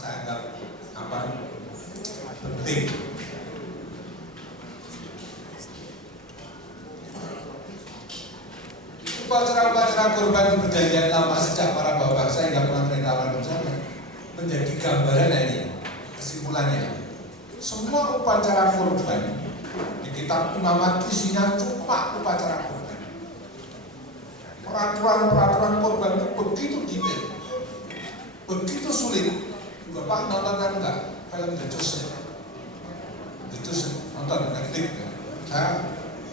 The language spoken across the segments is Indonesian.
saya anggap penting. Upacara-upacara kurban di perjanjian lama sejak para bapak saya hingga pengetahuan bersama menjadi gambaran ini. Kesimpulannya, semua upacara kurban di kitab Imamat isinya cuma upacara kurban. Peraturan kurban itu begitu detail, begitu sulit. Bapak nonton kan enggak film The Chosen? The Chosen nonton Netflix ya? Saya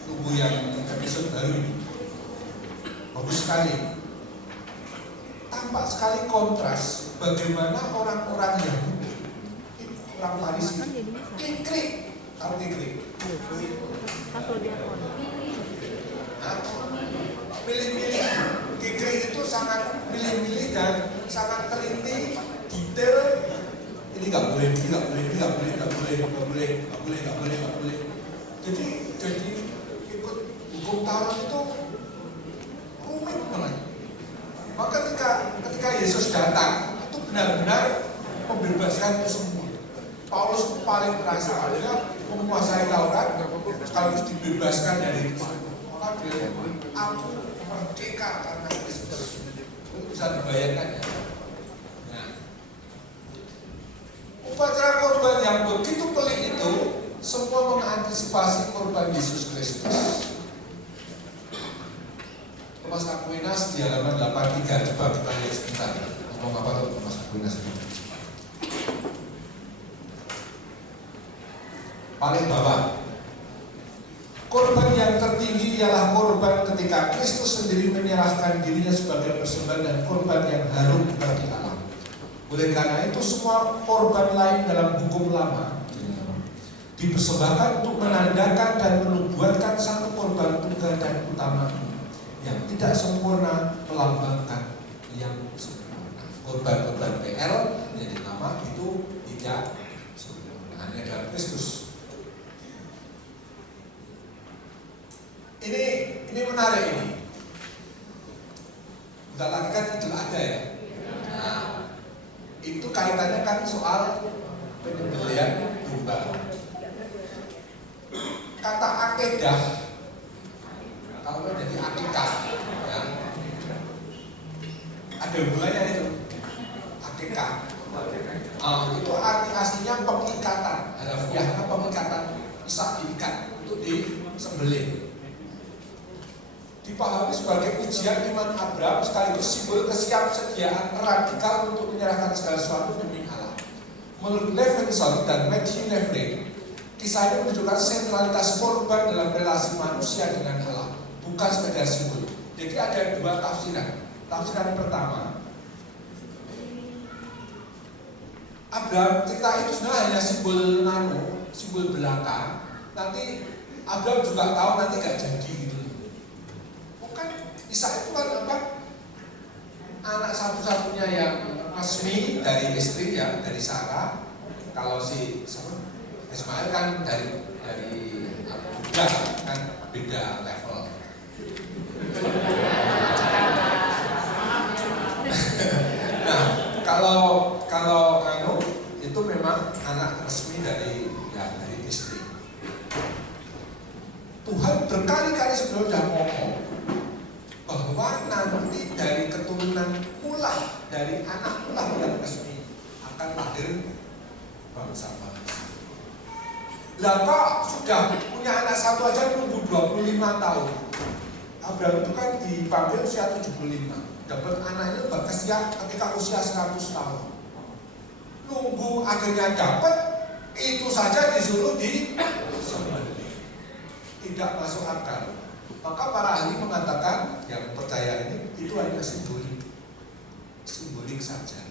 tunggu yang episode baru ini. Bagus sekali. Tampak sekali kontras bagaimana orang-orang Yahudi, orang Farisi, kikrik, tahu kikrik? Milih-milih, kikrik itu sangat milih-milih dan sangat teliti, detail. Ini nggak boleh, ini nggak boleh, ini nggak boleh, nggak boleh, nggak boleh, nggak boleh, nggak boleh, nggak boleh. Jadi ikut hukum Taurat itu rumit banget. Maka ketika Yesus datang itu benar-benar membebaskan itu semua. Paulus paling terasa dia menguasai Taurat, sekaligus dibebaskan dari itu. Maka dia, aku merdeka karena Kristus. Itu bisa dibayangkan ya. Nah, upacara korban yang begitu pelik itu semua mengantisipasi korban Yesus Kristus. Thomas Aquinas di halaman 83, coba kita lihat sebentar. Ngomong apa tuh Thomas Aquinas itu? Paling bawah. Korban yang tertinggi ialah korban ketika Kristus sendiri menyerahkan dirinya sebagai persembahan dan korban yang harum bagi Allah. Oleh karena itu semua korban lain dalam hukum lama dipersembahkan untuk menandakan dan menubuatkan satu korban tunggal dan utama yang tidak sempurna melambangkan yang sempurna. Korban-korban PL jadi nama itu tidak sempurna, hanya dalam Kristus. Ini menarik ini. Bentar lagi kan Idul Adha ya. Nah, itu kaitannya kan soal penyembelihan domba. Kata akedah kalau menjadi akikah ya, ada hubungannya itu akikah. Itu arti aslinya pengikatan, harafiahnya pengikatan, isak diikat untuk disembelih. Dipahami sebagai ujian iman Abraham sekaligus simbol kesiapsediaan radikal untuk menyerahkan segala sesuatu demi Allah. Menurut Levinson dan Matthew Levering, kisah ini menunjukkan sentralitas korban dalam relasi manusia dengan Allah, bukan sekedar simbol. Jadi ada dua tafsiran. Tafsiran pertama, Abraham cerita itu sebenarnya hanya simbol belaka. Nanti Abraham juga tahu nanti gak jadi gitu. Ishak itu kan apa? Anak satu-satunya yang resmi dari istri ya, dari Sarah. Kalau si Ismail kan dari Abuja kan beda level. Nah, kalau itu memang anak resmi dari istri. Tuhan berkali-kali sebelum sudah ngomong bahwa nanti dari keturunan ulah, dari anak ulah yang resmi akan lahir bangsa-bangsa. Lah kok sudah punya anak satu aja nunggu 25 tahun. Abraham itu kan dipanggil usia 75, dapat anaknya ketika usia 100 tahun. Nunggu akhirnya dapat, itu saja disuruh disembelih. Tidak masuk akal. Maka para ahli mengatakan yang percaya ini itu hanya simbolik saja.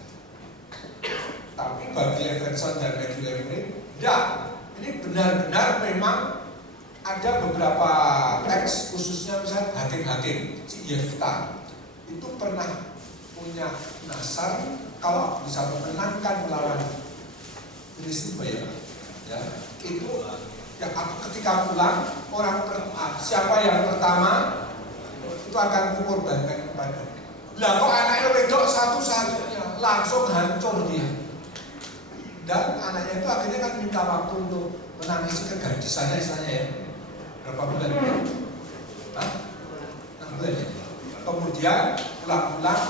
Tapi bagi Levinson dan Matthew Levering, ya ini benar-benar memang ada beberapa teks khususnya misalnya hakim-hakim si Yefta itu pernah punya nasar kalau bisa memenangkan melawan Filistin ya itu. Yang ketika pulang siapa yang pertama itu akan kukorbankan kepada. Lah kok anaknya wedok satu-satunya langsung hancur dia. anaknya itu akhirnya kan minta waktu untuk menangisi kegadisannya istilahnya ya. Berapa bulan? Hah? 6 bulan ya. Kemudian pulang-pulang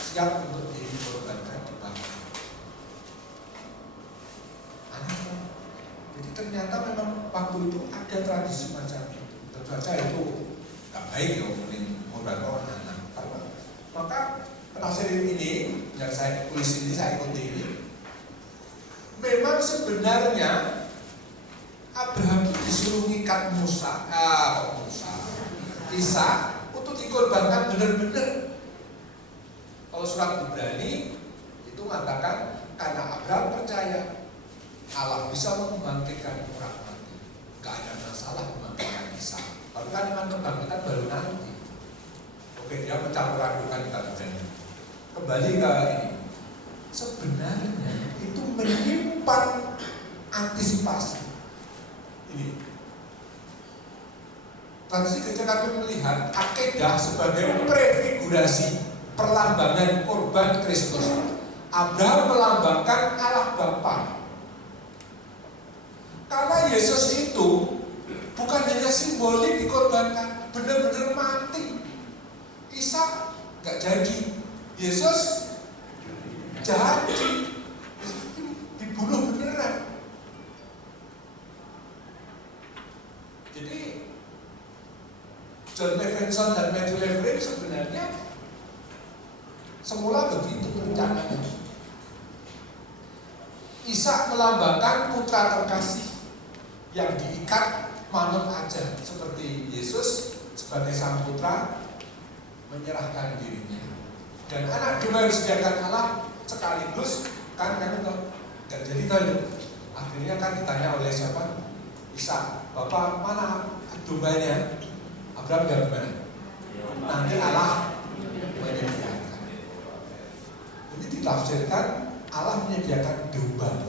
siap untuk dikorbankan di bangkai. Anehnya. Jadi ternyata memang waktu itu ada tradisi macam itu. Tentu saja itu nggak baik ya ngomongin korban anak. Maka penafsiran ini yang saya tulis ini, saya ikuti ini, memang sebenarnya Abraham itu disuruh ngikat Ishak untuk dikorbankan benar-benar. Kalau surat Ibrani itu mengatakan karena Abraham percaya Allah bisa membangkitkan orang mati, gak ada masalah membangkitkan Ishak. Tapi kan memang kebangkitan baru nanti. Oke, dia mencampur adukan kata-katanya. Kembali ke ini, sebenarnya itu menyimpan antisipasi. Ini tradisi gereja kami melihat akedah sebagai prefigurasi perlambangan korban Kristus. Abraham melambangkan Allah Bapa. Karena Yesus itu bukan hanya simbolik dikorbankan, benar-benar mati. Ishak gak jadi, Yesus jadi dibunuh beneran. Jadi John Levenson dan Matthew Levering sebenarnya semula begitu rencananya. Ishak melambangkan putra terkasih yang diikat manut aja, seperti Yesus sebagai sang putra menyerahkan dirinya. Dan anak domba yang disediakan Allah sekaligus kan itu gak jadi tahu. Akhirnya kan ditanya oleh siapa? Ishak, Bapak mana dombanya? Abraham bilang gimana? Nanti Allah menyediakan. Ini ditafsirkan Allah menyediakan domba.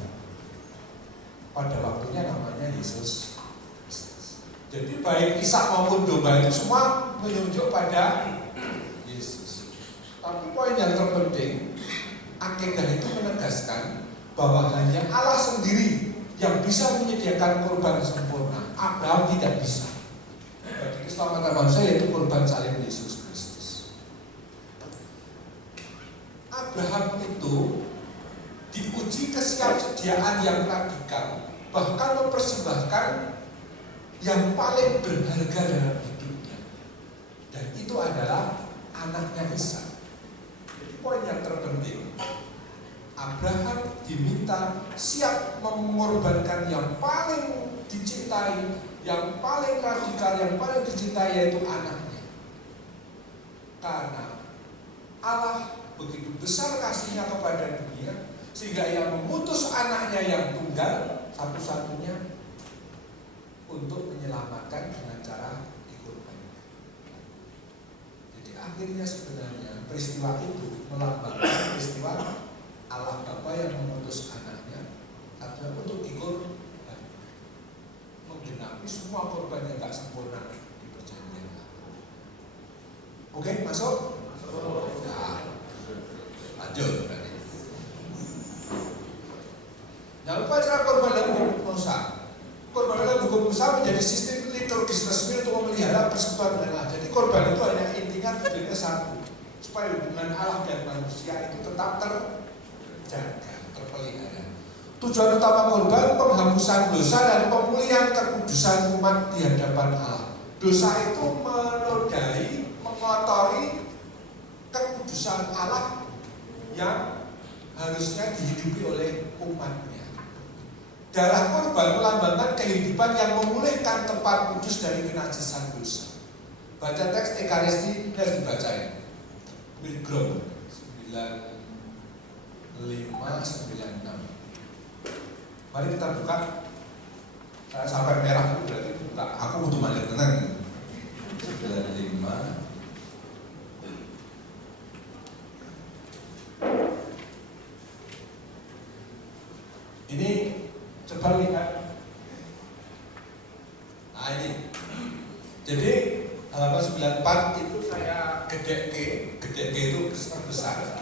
Pada waktunya namanya Yesus. Jadi baik Ishak maupun domba itu semua menunjuk pada Yesus. Tapi poin yang terpenting, akedah itu menegaskan bahwa hanya Allah sendiri yang bisa menyediakan korban sempurna. Abraham tidak bisa. Bagi keselamatan manusia yaitu korban salib Yesus Kristus. Abraham itu diuji kesiapsediaan yang radikal, bahkan mempersembahkan yang paling berharga dalam hidupnya. Dan itu adalah anaknya Ishak. Jadi poin yang terpenting, Abraham diminta siap mengorbankan yang paling dicintai, yang paling radikal, yang paling dicintai, yaitu anaknya. Karena Allah begitu besar kasihnya kepada dunia, sehingga ia memutus anaknya yang tunggal satu-satunya untuk menyelamatkan dengan cara dikorbankan. Jadi akhirnya sebenarnya peristiwa itu melambangkan peristiwa Allah Bapa yang memutus anaknya satu untuk dikorbankan, menggenapi semua korban yang tak sempurna di perjanjian lama. Oke, masuk? Nah, lanjut berarti. Nah, upacara korban dalam hukum Musa. Korban dalam hukum Musa menjadi sistem liturgis resmi untuk memelihara persekutuan dengan Allah. Jadi korban itu hanya intinya tujuannya satu, supaya hubungan Allah dan manusia itu tetap terjaga, terpelihara. Tujuan utama korban penghapusan dosa dan pemulihan kekudusan umat di hadapan Allah. Dosa itu menodai, mengotori kekudusan Allah yang harusnya dihidupi oleh umatnya. Darah korban melambangkan kehidupan yang memulihkan tempat kudus dari kenajisan dosa. Baca teks Ekaristi, harus dibacain. Wilgrom 9596. Mari kita buka. Saya sampai merah itu berarti buka. Aku butuh balik tenang. 95. Ini coba lihat. Nah ini. Jadi halaman 94 itu saya gede itu besar.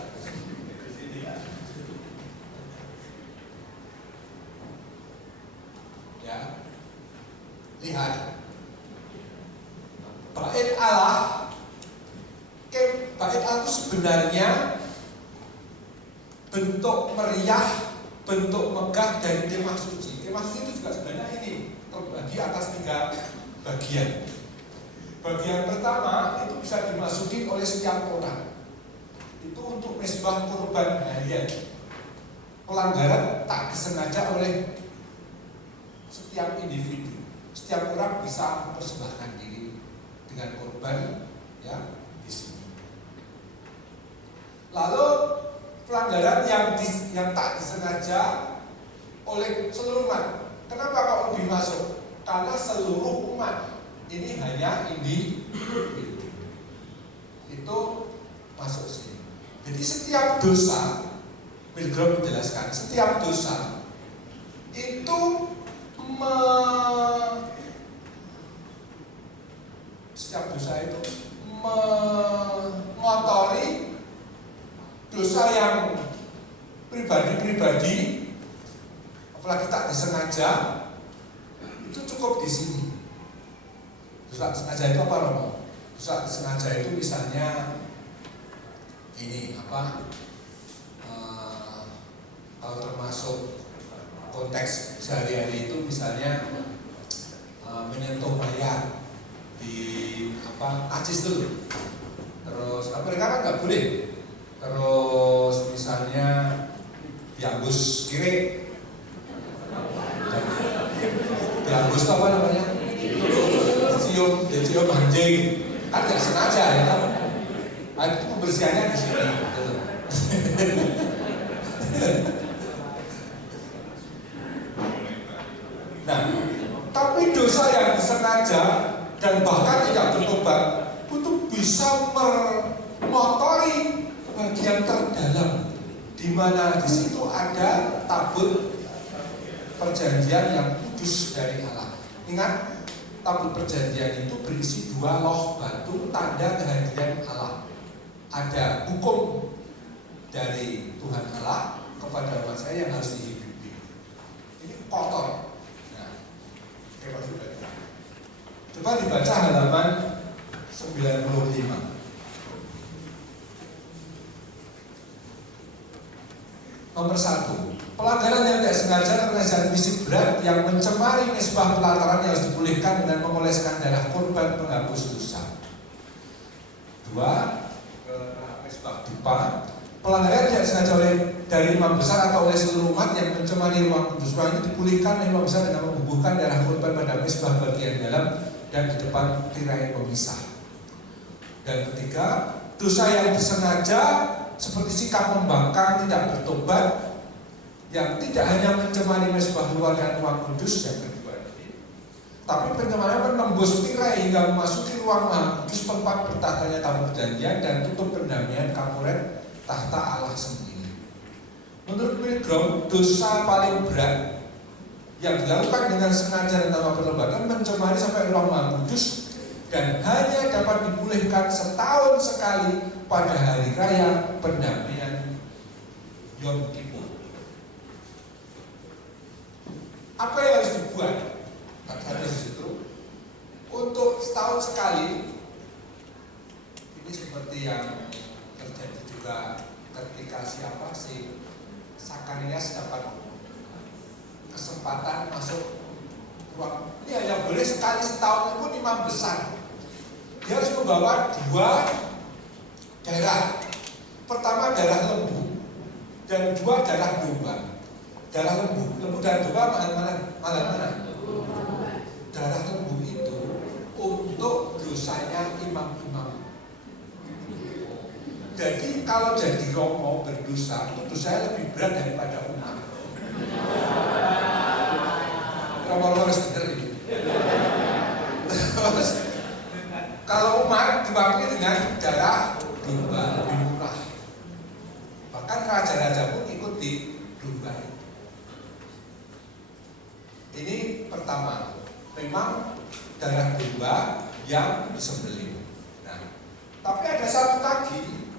Lihat, bait Allah, bait Allah itu sebenarnya bentuk meriah, bentuk megah dari kemah suci. Kemah suci itu juga sebenarnya ini terbagi atas 3 bagian. Bagian pertama itu bisa dimasuki oleh setiap orang. Itu untuk mesbah kurban harian. Pelanggaran tak disengaja oleh setiap individu. Setiap orang bisa mempersembahkan diri dengan korban ya di sini. Lalu pelanggaran yang tak disengaja oleh seluruh umat. Kenapa kok lebih masuk? Karena seluruh umat ini hanya individu. Itu masuk sini. Jadi setiap dosa, Pilgrim menjelaskan, setiap dosa itu mengotori dosa yang pribadi-pribadi, apalagi tak disengaja, itu cukup di sini. Dosa sengaja itu apa, Romo? Dosa sengaja itu misalnya ini apa? Kalau termasuk konteks sehari-hari itu misalnya menyentuh mayat di apa najis dulu. Terus mereka kan nggak boleh. Terus misalnya diambus kiri, diambus apa namanya? Cium anjing, kan nggak sengaja ya kan? Itu pembersihannya di sini. Nah, tapi dosa yang disengaja dan bahkan tidak bertobat itu bisa mengotori bagian terdalam, di mana di situ ada tabut perjanjian yang kudus dari Allah. Ingat, tabut perjanjian itu berisi 2 loh batu tanda kehadiran Allah. Ada hukum dari Tuhan Allah kepada umat saya yang harus dihidupi. Ini kotor. Coba dibaca halaman 95. Nomor 1, pelanggaran yang tidak sengaja pengajaran fisik berat yang mencemari mesbah pelataran yang harus dipulihkan dengan mengoleskan darah korban penghapus dosa. 2, mesbah dupa, pelanggaran tidak sengaja dari imam besar atau oleh seluruh umat yang mencemari ruang kudus. Ruang itu dipulihkan oleh imam besar dengan membubuhkan darah korban pada mesbah bagian dalam dan di depan tirai pemisah. Dan 3, dosa yang disengaja seperti sikap membangkang, tidak bertobat, yang tidak hanya mencemari mesbah luar dan ruang kudus yang kedua ini, tapi pencemaran menembus tirai hingga memasuki ruang maha kudus tempat bertahtanya tabut perjanjian dan tutup pendamian kapuret tahta Allah sendiri. Menurut Pilgrim, dosa paling berat yang dilakukan dengan sengaja dan tanpa pertobatan mencemari sampai ruang maha kudus dan hanya dapat dipulihkan setahun sekali pada hari raya pendamaian Yom Kippur. Apa yang harus dibuat? Kata di situ untuk setahun sekali. Ini seperti yang terjadi juga ketika si Sakarias dapat kesempatan masuk ruang. Ini hanya boleh sekali setahun pun imam besar. Dia harus membawa 2 darah. Pertama darah lembu dan 2 darah domba. Darah lembu dan domba mana? Darah lembu itu untuk dosanya imam-imam. Jadi kalau jadi romo berdosa, itu dosanya lebih berat daripada umat. Romo harus bener ini. Terus kalau umat diwakili dengan darah domba lebih murah. Bahkan raja-raja pun ikut di domba. Ini pertama, memang darah domba yang disembelih. Nah, tapi ada satu lagi,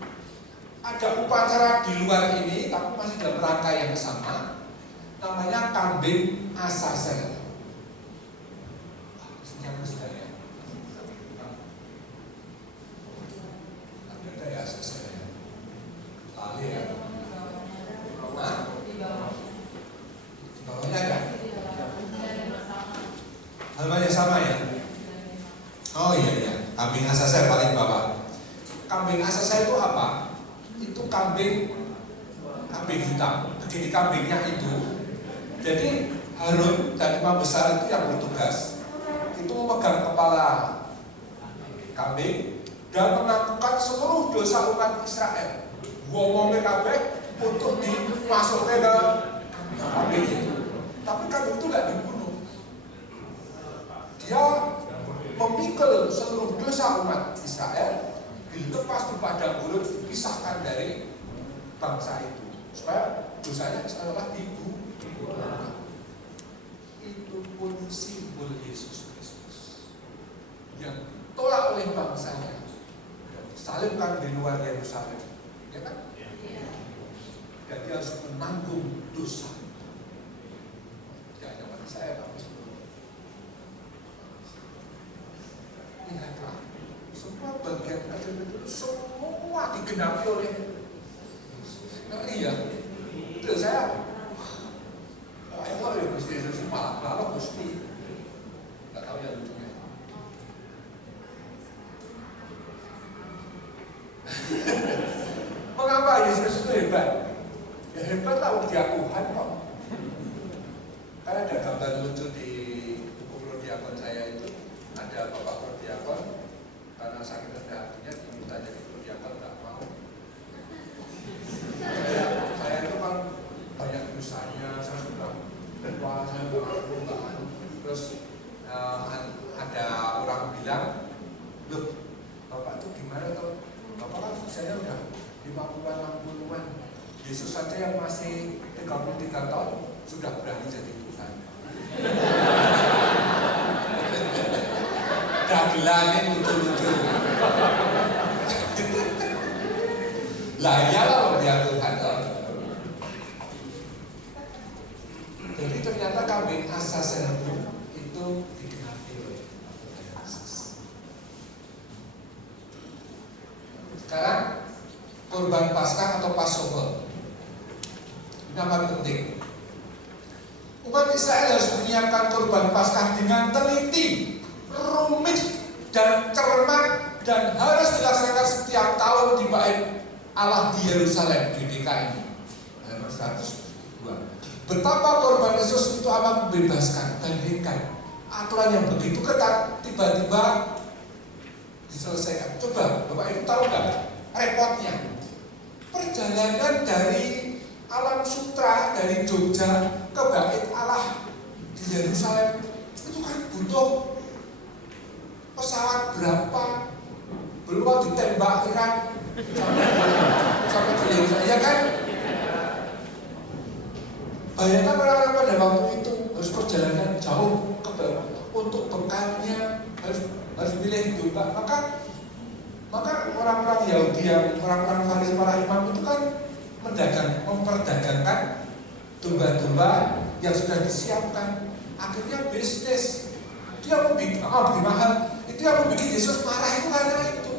ada upacara di luar ini, tapi masih dalam rangka yang sama, namanya kambing Azazel. yang saya. Ada ya saya. Lali ya. Nah, di bawahnya ada. Halamannya sama ya. Oh iya, kambing asasa paling bawah. Kambing asasa itu apa? Itu kambing hitam. Begini kambingnya itu. Jadi Harun dan imam besar itu yang bertugas. Itu memegang kepala kambing dan menentukan seluruh dosa umat Israel. Ngomongnya kabeh untuk dimasukkan ke kambing itu. Tapi kambing itu nggak dibunuh. Dia memikul seluruh dosa umat Israel, dilepas di padang gurun, dipisahkan dari bangsa itu, supaya dosanya seolah dibunuh. Itu pun simbol Yesus Kristus yang ditolak oleh bangsanya, disalibkan di luar Yerusalem, ya kan? Dan dia harus menanggung dosa. Ya, zaman saya tapi ingatlah, semua bagian ajaran itu semua digenapi oleh ngeri ya. Terus saya, itu ya Gusti Yesus malah Gusti, nggak tahu ya lucunya. Mengapa Yesus itu hebat? Ya hebat lah, dia Tuhan kok. Karena ada gambar lucu di buku Prodiakon saya itu. Ada bapak Prodiakon, karena sakit rendah hatinya diminta jadi Prodiakon, nggak mau. Saya itu kan banyak dosanya, saya sudah berdoa, saya mengaku nggak mau. Terus ada orang bilang, loh bapak itu gimana tuh? Bapak kan usianya udah 50-an, 60-an. Yesus saja yang masih 33 tahun sudah berani jadi Tuhan. Dagelannya lucu-lucu. Lah iyalah dia Tuhan. Jadi ternyata kambing asas itu digenapi oleh Yesus. Sekarang kurban Paskah atau Passover. Ini amat penting. Umat Israel harus menyiapkan kurban Paskah dengan teliti, rumit dan cermat, dan harus dilaksanakan setiap tahun di Bait Allah di Yerusalem di DKI. Nomor 102. Betapa korban Yesus itu amat membebaskan, bagaikan aturan yang begitu ketat tiba-tiba diselesaikan. Coba Bapak Ibu tahu nggak repotnya? Perjalanan dari Alam Sutra, dari Jogja ke Bait Allah di Yerusalem itu kan butuh pesawat berapa, belum ditembak Iran sampai ke Yerusalem, ya kan? Bayangkan orang-orang pada waktu itu harus perjalanan jauh ke bawah untuk bekalnya, harus milih domba. Maka orang-orang Yahudi yang orang-orang Farisi, para imam itu kan memperdagangkan domba-domba yang sudah disiapkan. Akhirnya bisnis. Dia lebih mahal. Itu yang membuat Yesus marah itu karena itu.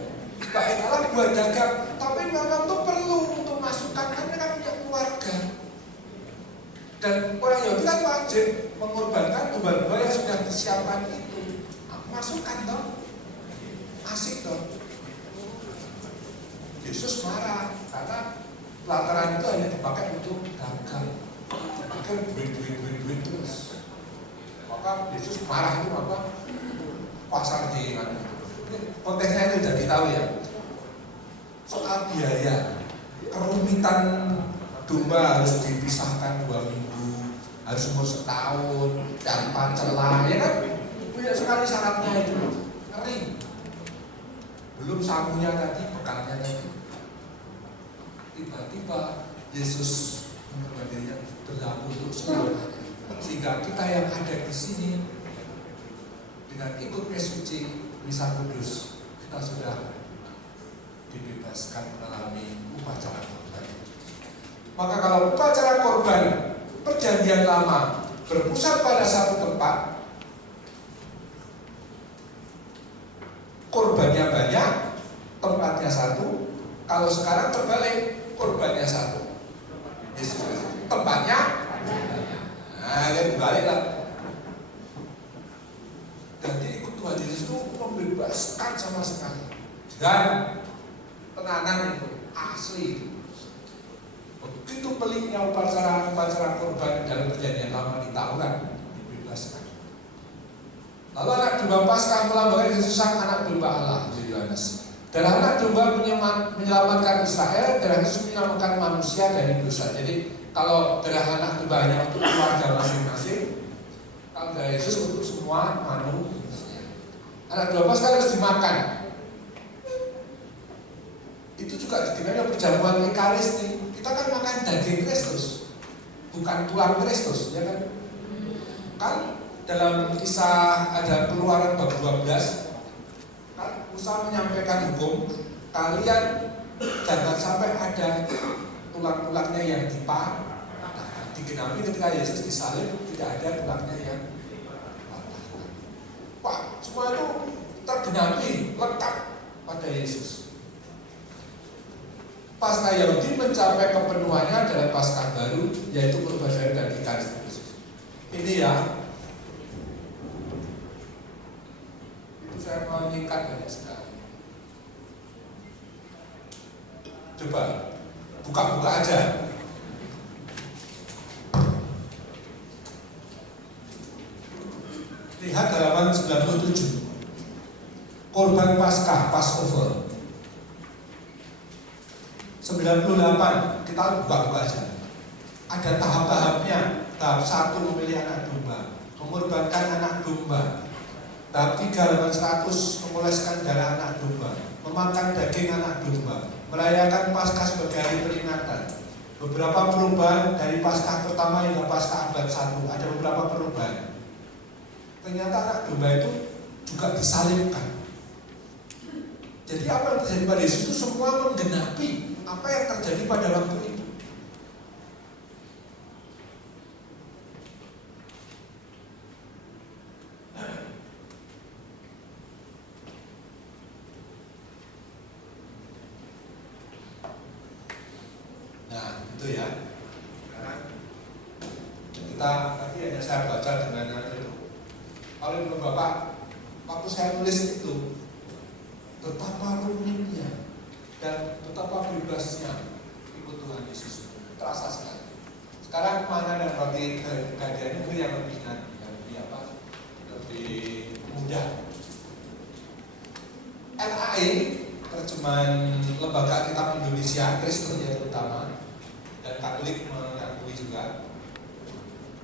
Bait Allah buat dagang, tapi memang itu perlu untuk masukkan, karena kan punya keluarga. Dan orang Yahudi kan wajib mengorbankan domba-domba yang sudah disiapkan itu. Masukkan dong, asik dong. Yesus marah karena pelataran itu hanya dipakai untuk dagang, dipakai duit terus. Maka Yesus marah itu apa? Pasar di mana? Konteksnya itu sudah ditahu ya. Soal biaya, kerumitan domba harus dipisahkan 2 minggu, harus umur setahun, tanpa celah, ya kan? Banyak sekali syaratnya itu, ngeri. Belum samunya tadi, bekalnya tadi. Tiba-tiba Yesus menjadinya berlaku untuk semuanya, sehingga kita yang ada di sini dengan ikut Mesuci Misa Kudus, kita sudah dibebaskan melalui upacara korban. Maka kalau upacara korban Perjanjian Lama berpusat pada satu tempat, korbannya banyak, tempatnya satu. Kalau sekarang terbalik, korbannya satu, Yesus Kristus. Tempatnya banyak. Nah, ya balik lah. Jadi ikut Tuhan Yesus itu membebaskan sama sekali. Dan tenanan itu asli. Begitu peliknya upacara korban dalam perjanjian lama di Taurat dibebaskan. Lalu anak domba Paskah melambangkan Yesus sang anak domba Allah, Yohanes. Darah anak domba menyelamatkan Israel, darah Yesus menyelamatkan manusia dari dosa. Jadi kalau darah anak domba hanya untuk keluarga masing-masing, kalau darah Yesus untuk semua manusia. Anak domba Paskah harus dimakan. Itu juga dengan perjamuan Ekaristi. Kita kan makan daging Kristus, bukan tulang Kristus, ya kan? Kan dalam kisah ada Keluaran bab 12, kan Musa menyampaikan hukum, kalian jangan sampai ada tulang-tulangnya yang dipatahkan. Digenapi ketika Yesus disalib, tidak ada tulangnya yang dipatahkan. Wah, semua itu tergenapi, lengkap pada Yesus. Paskah Yahudi mencapai kepenuhannya dalam Paskah baru, yaitu perubahan dan Ekaristi Yesus. Ini ya, itu saya mau meningkat banyak sekali. Coba buka-buka aja. Lihat halaman 97. Korban Paskah, Passover. 98, kita buka-buka aja. Ada tahap-tahapnya. Tahap 1 memilih anak domba, mengorbankan anak domba. Tahap 3 halaman 100 mengoleskan darah anak domba, memakan daging anak domba, merayakan Paskah sebagai hari peringatan. Beberapa perubahan dari Paskah pertama hingga Paskah abad 1, ada beberapa perubahan. Ternyata anak domba itu juga disalibkan. Jadi apa yang terjadi pada Yesus itu semua menggenapi apa yang terjadi pada waktu itu. Nah, itu ya. Sekarang kita tadi hanya saya baca dengan itu. Kalau menurut Bapak, waktu saya tulis itu, betapa rumitnya dan betapa bebasnya ikut Tuhan Yesus, terasa sekali. Sekarang mana dan roti gadian itu yang lebih mudah. LAI, terjemahan Lembaga Kitab Indonesia Kristen ya terutama, dan Katolik mengakui juga,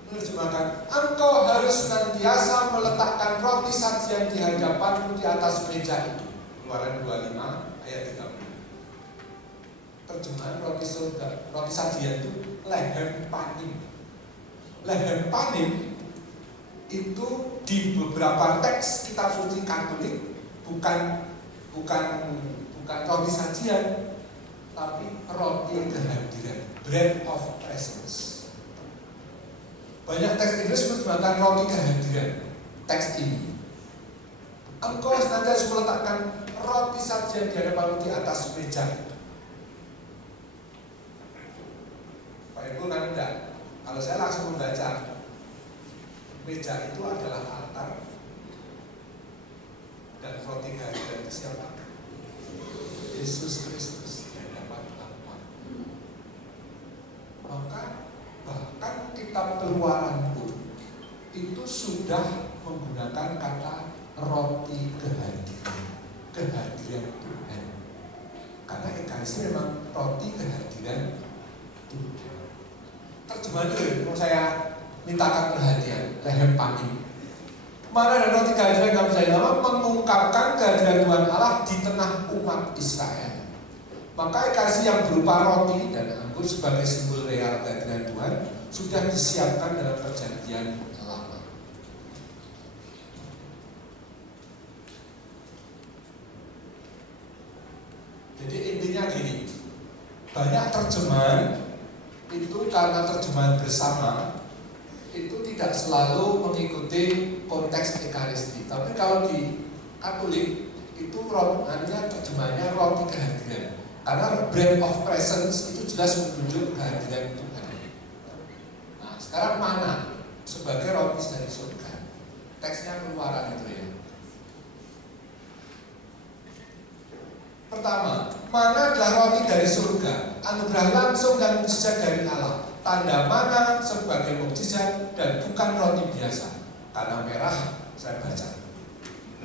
menerjemahkan, engkau harus senantiasa meletakkan roti sajian di hadapanmu di atas meja itu. Keluaran 25 ayat 30. Terjemahan roti sajian itu lehem panim. Lehem panim itu di beberapa teks kitab suci Katolik bukan roti sajian, tapi roti kehadiran, bread of presence. Banyak teks Inggris menerjemahkan roti kehadiran. Teks ini, engkau senantiasa meletakkan roti sajian di hadapanmu di atas meja. Pak Ibu kan enggak. Kalau saya langsung membaca, meja itu adalah altar dan roti kehadiran itu siapa? Yesus Kristus di hadapan Allah. Maka bahkan kitab Keluaran pun itu sudah menggunakan kata roti kehadiran Tuhan. Karena Ekaristi memang roti kehadiran Tuhan. Terjemahan itu saya mintakan perhatian, lehem panim. Mana ada roti kehadiran dalam perjanjian lama mengungkapkan kehadiran Tuhan Allah di tengah umat Israel. Maka Ekaristi yang berupa roti dan anggur sebagai simbol real kehadiran Tuhan sudah disiapkan dalam perjanjian lama. Jadi intinya gini, banyak terjemahan itu karena terjemahan bersama itu tidak selalu mengikuti konteks Ekaristi. Tapi kalau di Katolik itu artinya terjemahnya roti kehadiran. Karena bread of presence itu jelas menunjuk kehadiran Tuhan. Nah, sekarang mana sebagai roti dari surga? Teksnya Keluaran itu ya. Pertama, mana adalah roti dari surga, anugerah langsung dan mukjizat dari Allah. Tanda mana sebagai mukjizat dan bukan roti biasa. Karena merah, saya baca.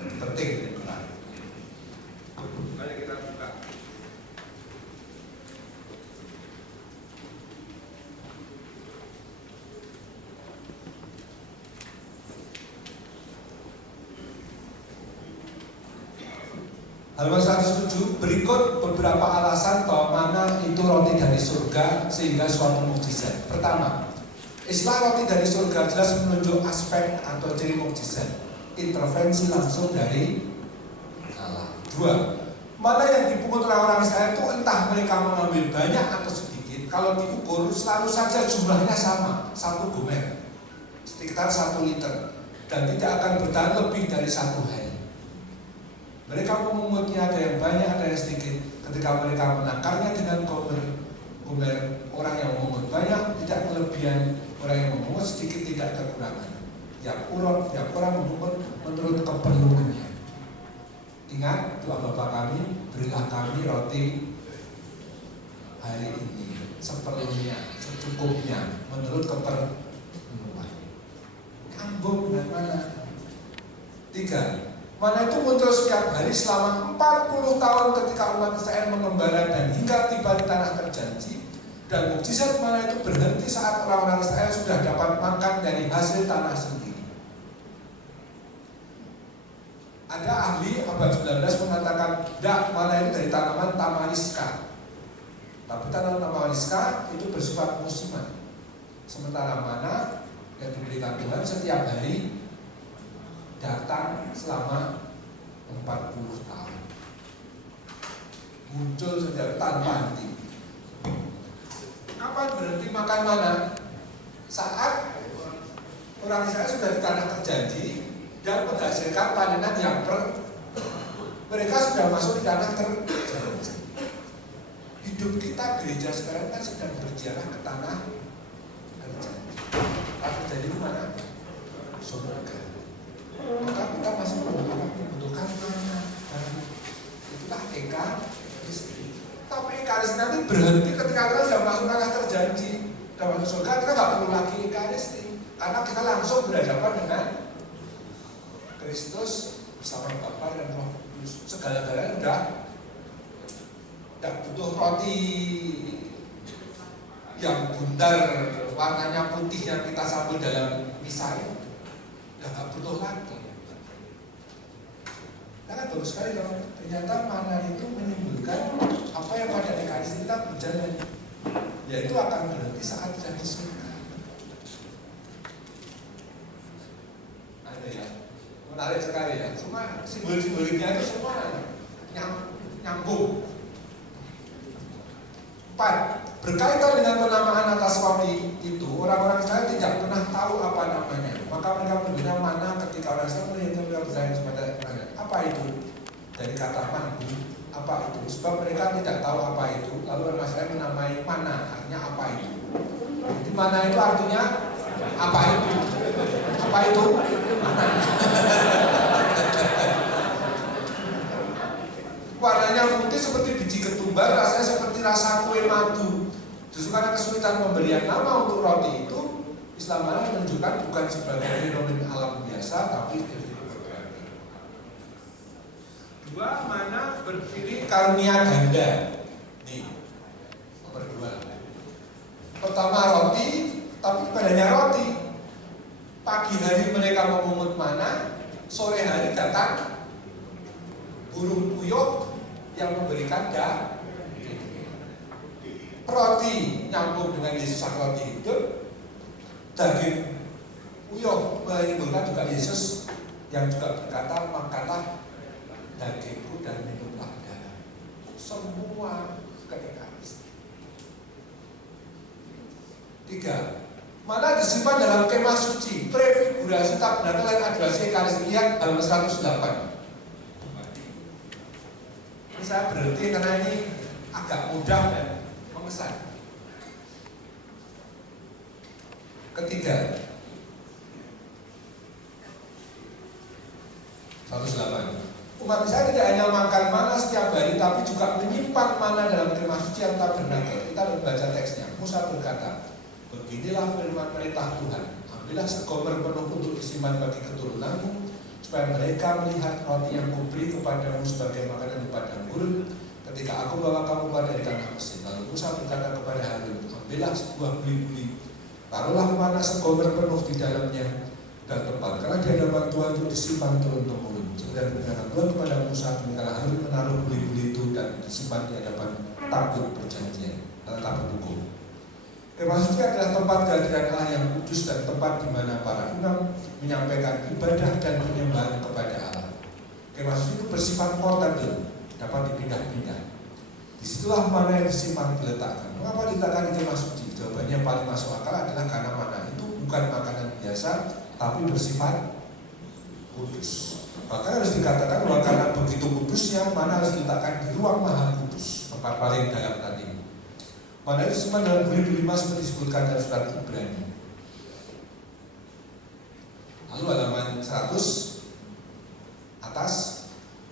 Penting ini benar. Mari kita buka. Halaman 107, berikut beberapa alasan bahwa mana itu roti dari surga sehingga suatu mukjizat. Pertama, istilah roti dari surga jelas menunjuk aspek atau ciri mukjizat, intervensi langsung dari Allah. Dua, mana yang dipungut orang-orang Israel itu entah mereka mengambil banyak atau sedikit, kalau diukur selalu saja jumlahnya sama, 1 gomer, sekitar 1 liter, dan tidak akan bertahan lebih dari 1 hari. Mereka memungutnya ada yang banyak, ada yang sedikit. Ketika mereka menakarnya dengan gomer, orang yang memungut banyak tidak kelebihan, orang yang memungut sedikit tidak kekurangan. Tiap orang memungut menurut keperluannya. Ingat doa Bapa kami, berilah kami roti hari ini seperlunya, secukupnya, menurut keperluan. Kambung dan mana? 3. Mana itu muncul setiap hari selama 40 tahun ketika umat Israel mengembara dan hingga tiba di tanah terjanji. Dan mukjizat mana itu berhenti saat orang-orang Israel sudah dapat makan dari hasil tanah sendiri. Ada ahli abad 19 mengatakan, tidak, mana itu dari tanaman tamariska. Tapi tanaman tamariska itu bersifat musiman. Sementara mana yang diberikan Tuhan setiap hari datang selama 40 tahun, muncul sejak tanpa henti. Kapan berhenti makan mana? Saat orang Israel sudah di tanah terjanji dan menghasilkan panenan yang mereka sudah masuk di tanah terjanji. Hidup kita gereja sekarang kan sedang berjalan ke tanah terjanji. Tanah terjanji itu mana? Surga. Maka kita masih membutuhkan mana? Itulah ekaristi. Tapi ekaristi nanti berhenti ketika kita sudah masuk tanah terjanji, sudah masuk surga, kita nggak perlu lagi ekaristi, karena kita langsung berhadapan dengan Kristus bersama Bapa dan Roh Kudus. Segala-galanya udah tidak butuh roti yang bundar warnanya putih yang kita sambal dalam misa itu. Nggak butuh lagi. Karena bagus sekali kalau ternyata mana itu menimbulkan apa yang pada ekaristi kita berjalan, yaitu akan berhenti saat jadi surga. Ada ya, menarik sekali ya. Cuma simbol-simboliknya itu semua nyambung. 4. Berkaitan dengan penamaan atas roti itu, orang-orang Israel tidak pernah tahu apa namanya. Maka mereka berbeda mana ketika orang Israel melihat mereka bertanya kepada mereka, apa itu? Dari kata mandu, apa itu? Sebab mereka tidak tahu apa itu. Lalu orang Israel menamai mana, artinya apa itu? Jadi mana itu artinya apa itu? Apa itu? Mana? Warnanya putih seperti biji ketumbar, rasanya seperti rasa kue madu. Justru karena kesulitan pemberian nama untuk roti itu, Islam mana menunjukkan bukan sebagai fenomena alam biasa, tapi berarti. 2. Mana berdiri karunia ganda. Nih, nomor 2. Pertama roti, tapi padanya roti. Pagi hari mereka memungut mana, sore hari datang burung puyuh yang memberikan roti, nyambung dengan Yesus sang roti hidup. Daging puyuh menimbulkan juga Yesus yang juga berkata, makanlah dagingku dan minumlah darah. Semua keekaristi. 3. Mana disimpan dalam kemah suci, prefigurasi tabernakel dan adorasi ekaristi. Lihat halaman 108. saya berhenti karena ini agak mudah dan mengesan. Ketiga, 108. Umat Israel tidak hanya makan mana setiap hari, tapi juga menyimpan mana dalam kemah suci yang tabernakel. Kita membaca teksnya. Musa berkata, beginilah firman perintah Tuhan. Ambillah segomer penuh untuk disimpan bagi keturunanmu, supaya mereka melihat roti yang kuberi kepadamu sebagai makanan di padang gurun, ketika aku bawa kamu pada di tanah Mesir. Lalu Musa berkata kepada Harun, ambillah sebuah buli-buli, taruhlah mana segomer penuh di dalamnya dan tempat, karena di hadapan Tuhan untuk disimpan turun-temurun. Dan berkata Tuhan kepada Musa, demikianlah Harun menaruh buli-buli itu dan disimpan di hadapan tabut perjanjian atau tabut hukum. Kemah suci adalah tempat kehadiran Allah yang kudus dan tempat di mana para imam menyampaikan ibadah dan penyembahan kepada Allah. Kemah suci itu bersifat portable, dapat dipindah-pindah. Disitulah mana yang disimpan diletakkan. Mengapa diletakkan di kemah suci? Jawabannya paling masuk akal adalah karena mana itu bukan makanan biasa, tapi bersifat kudus. Bahkan harus dikatakan bahwa karena begitu kudusnya, mana harus diletakkan di ruang maha kudus, tempat paling dalam tadi. Mana itu semua dalam buli-buli emas seperti disebutkan dalam surat Ibrani. Lalu halaman 100 atas,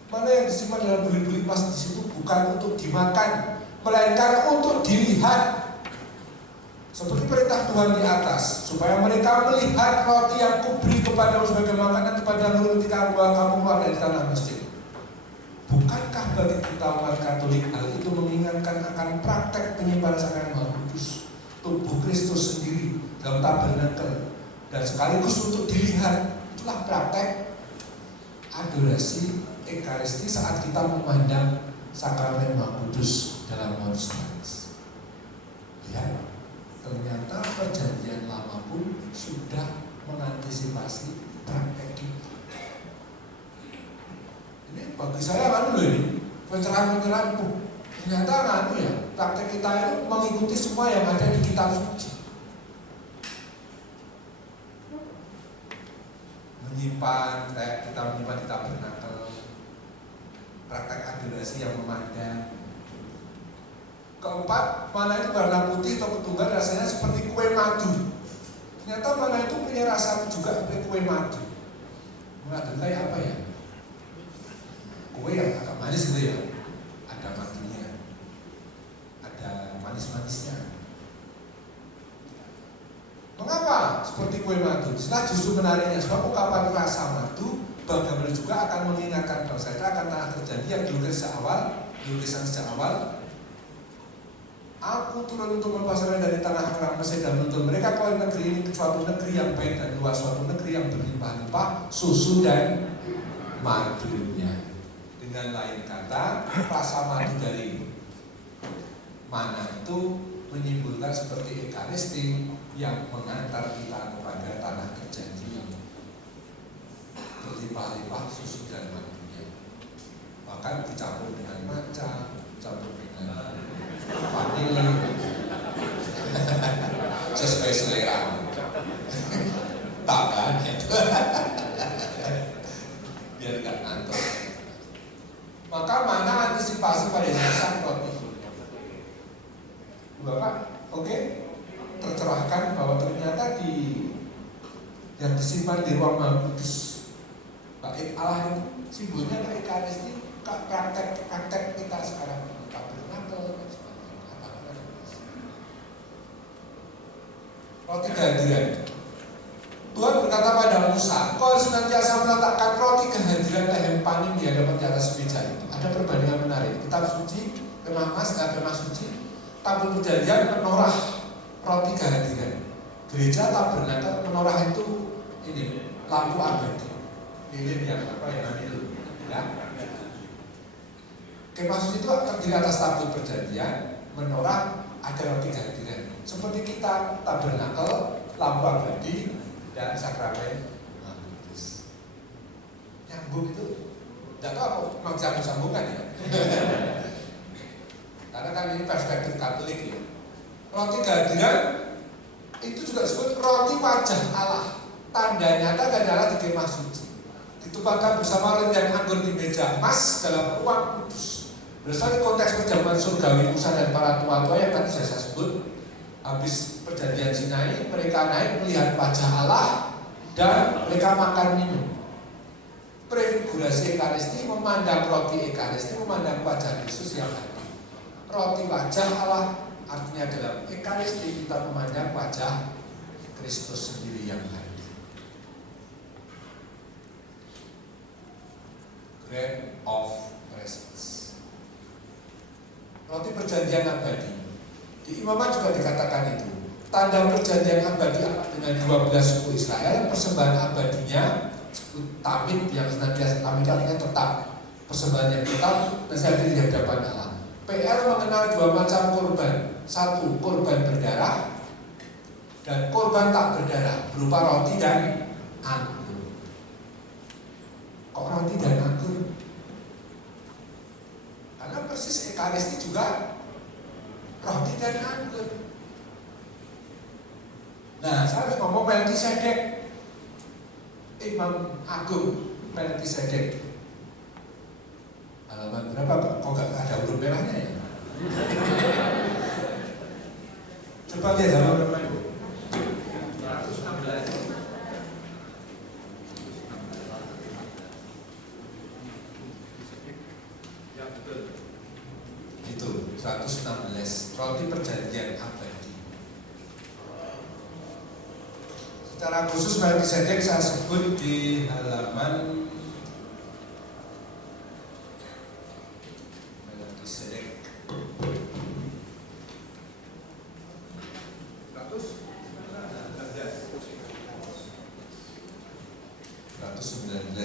mana yang disimpan dalam buli-buli emas di situ bukan untuk dimakan, melainkan untuk dilihat. Seperti perintah Tuhan di atas, supaya mereka melihat roti yang kuberi kepadamu sebagai makanan kepada ketika kamu keluar dari tanah Mesir. Bukankah bagi kita umat Katolik hal itu mengingatkan akan praktek penyimpanan sakaran Maha Kudus, tubuh Kristus sendiri dalam tabernakel, dan sekaligus untuk dilihat? Itulah praktek adorasi Ekaristi saat kita memandang sakramen Maha Kudus dalam monstrans. Lihat, ternyata perjanjian lama pun sudah mengantisipasi praktek itu. Ini bagi saya kan loh ini pencerahan-pencerahan ternyata kan ya praktek kita itu mengikuti semua yang ada di kitab suci. Menyimpan kayak kita menyimpan di tabernakel, praktek adorasi yang memandang. Keempat, mana itu warna putih atau ketunggal rasanya seperti kue madu. Ternyata mana itu punya rasa juga seperti kue madu. Madu kayak apa ya? Kue yang agak manis gitu ya, ada madunya, ada manis-manisnya. Mengapa seperti kue madu? Setelah justru menariknya, sebab ungkapan rasa madu bagaimana juga akan mengingatkan bahwa saya akan tanah terjadi yang dilukisan sejak awal. Aku turun untuk melepaskan dari tanah orang Mesir dan menuntun mereka ke negeri ini, ke suatu negeri yang baik dan luas, suatu negeri yang berlimpah-limpah susu dan madunya. Dengan lain kata, rasa madu dari mana itu menyimpulkan seperti Ekaristi yang mengantar kita kepada tanah perjanjian berlimpah-limpah susu dan madunya. Bahkan dicampur dengan maca, dicampur dengan vanili, sesuai selera. Takkan itu biar nggak ngantuk. Maka mana antisipasi pada dasar roti? Bapak, oke? Tercerahkan bahwa ternyata yang disimpan di ruang Maha Kudus, baik Allah itu simbolnya kayak Ekaristi, praktek kita sekarang tabernakel. Roti kehadiran. Tuhan berkata pada Musa, kau senantiasa meletakkan roti kehadiran lehem panim di hadapan di atas meja itu. Ada perbandingan menarik. Kitab suci, kemah suci, tabut perjanjian, menorah roti kehadiran. Gereja tabernakel, menorah itu ini lampu abadi, lilin yang apa ya itu, ya. Kemah suci itu terdiri atas tabut perjanjian, menorah, ada roti kehadiran. Seperti kita tabernakel, lampu abadi, dan sakramen Maha Kudus. Nyambung itu, tidak tahu apa mau sambung-sambungan ya. Karena kan ini perspektif Katolik ya. Roti kehadiran itu juga disebut roti wajah Allah. Tanda nyata adalah di kemah suci. Ditumpahkan bersama roti dan anggur di meja emas dalam ruang kudus. Berdasarkan konteks perjamuan surgawi Musa dan para tua-tua yang tadi saya sebut, habis perjanjian Sinai, mereka naik melihat wajah Allah dan mereka makan minum. Prefigurasi Ekaristi memandang roti Ekaristi, memandang wajah Yesus yang hadir. Roti wajah Allah artinya dalam Ekaristi kita memandang wajah Kristus sendiri yang hadir. Bread of presence. Roti perjanjian abadi. Di Imamat juga dikatakan itu. Tanda perjanjian abadi dengan 12 suku Israel, persembahan abadinya tamid yang senantiasa tamid artinya tetap. Persembahannya tetap dan hadir di hadapan Allah. PL mengenal dua macam korban. Satu, korban berdarah dan korban tak berdarah berupa roti dan anggur. Kok roti dan anggur? Karena persis Ekaristi juga roti dan anggur. Nah, saya harus ngomong Melkisedek, Imam Agung Melkisedek. Halaman berapa? Kok gak ada huruf merahnya ya? Coba lihat halaman berapa itu? 116. Itu 116 roti perjanjian abadi. Secara khusus Melkisedek saya sebut di halaman Melkisedek 119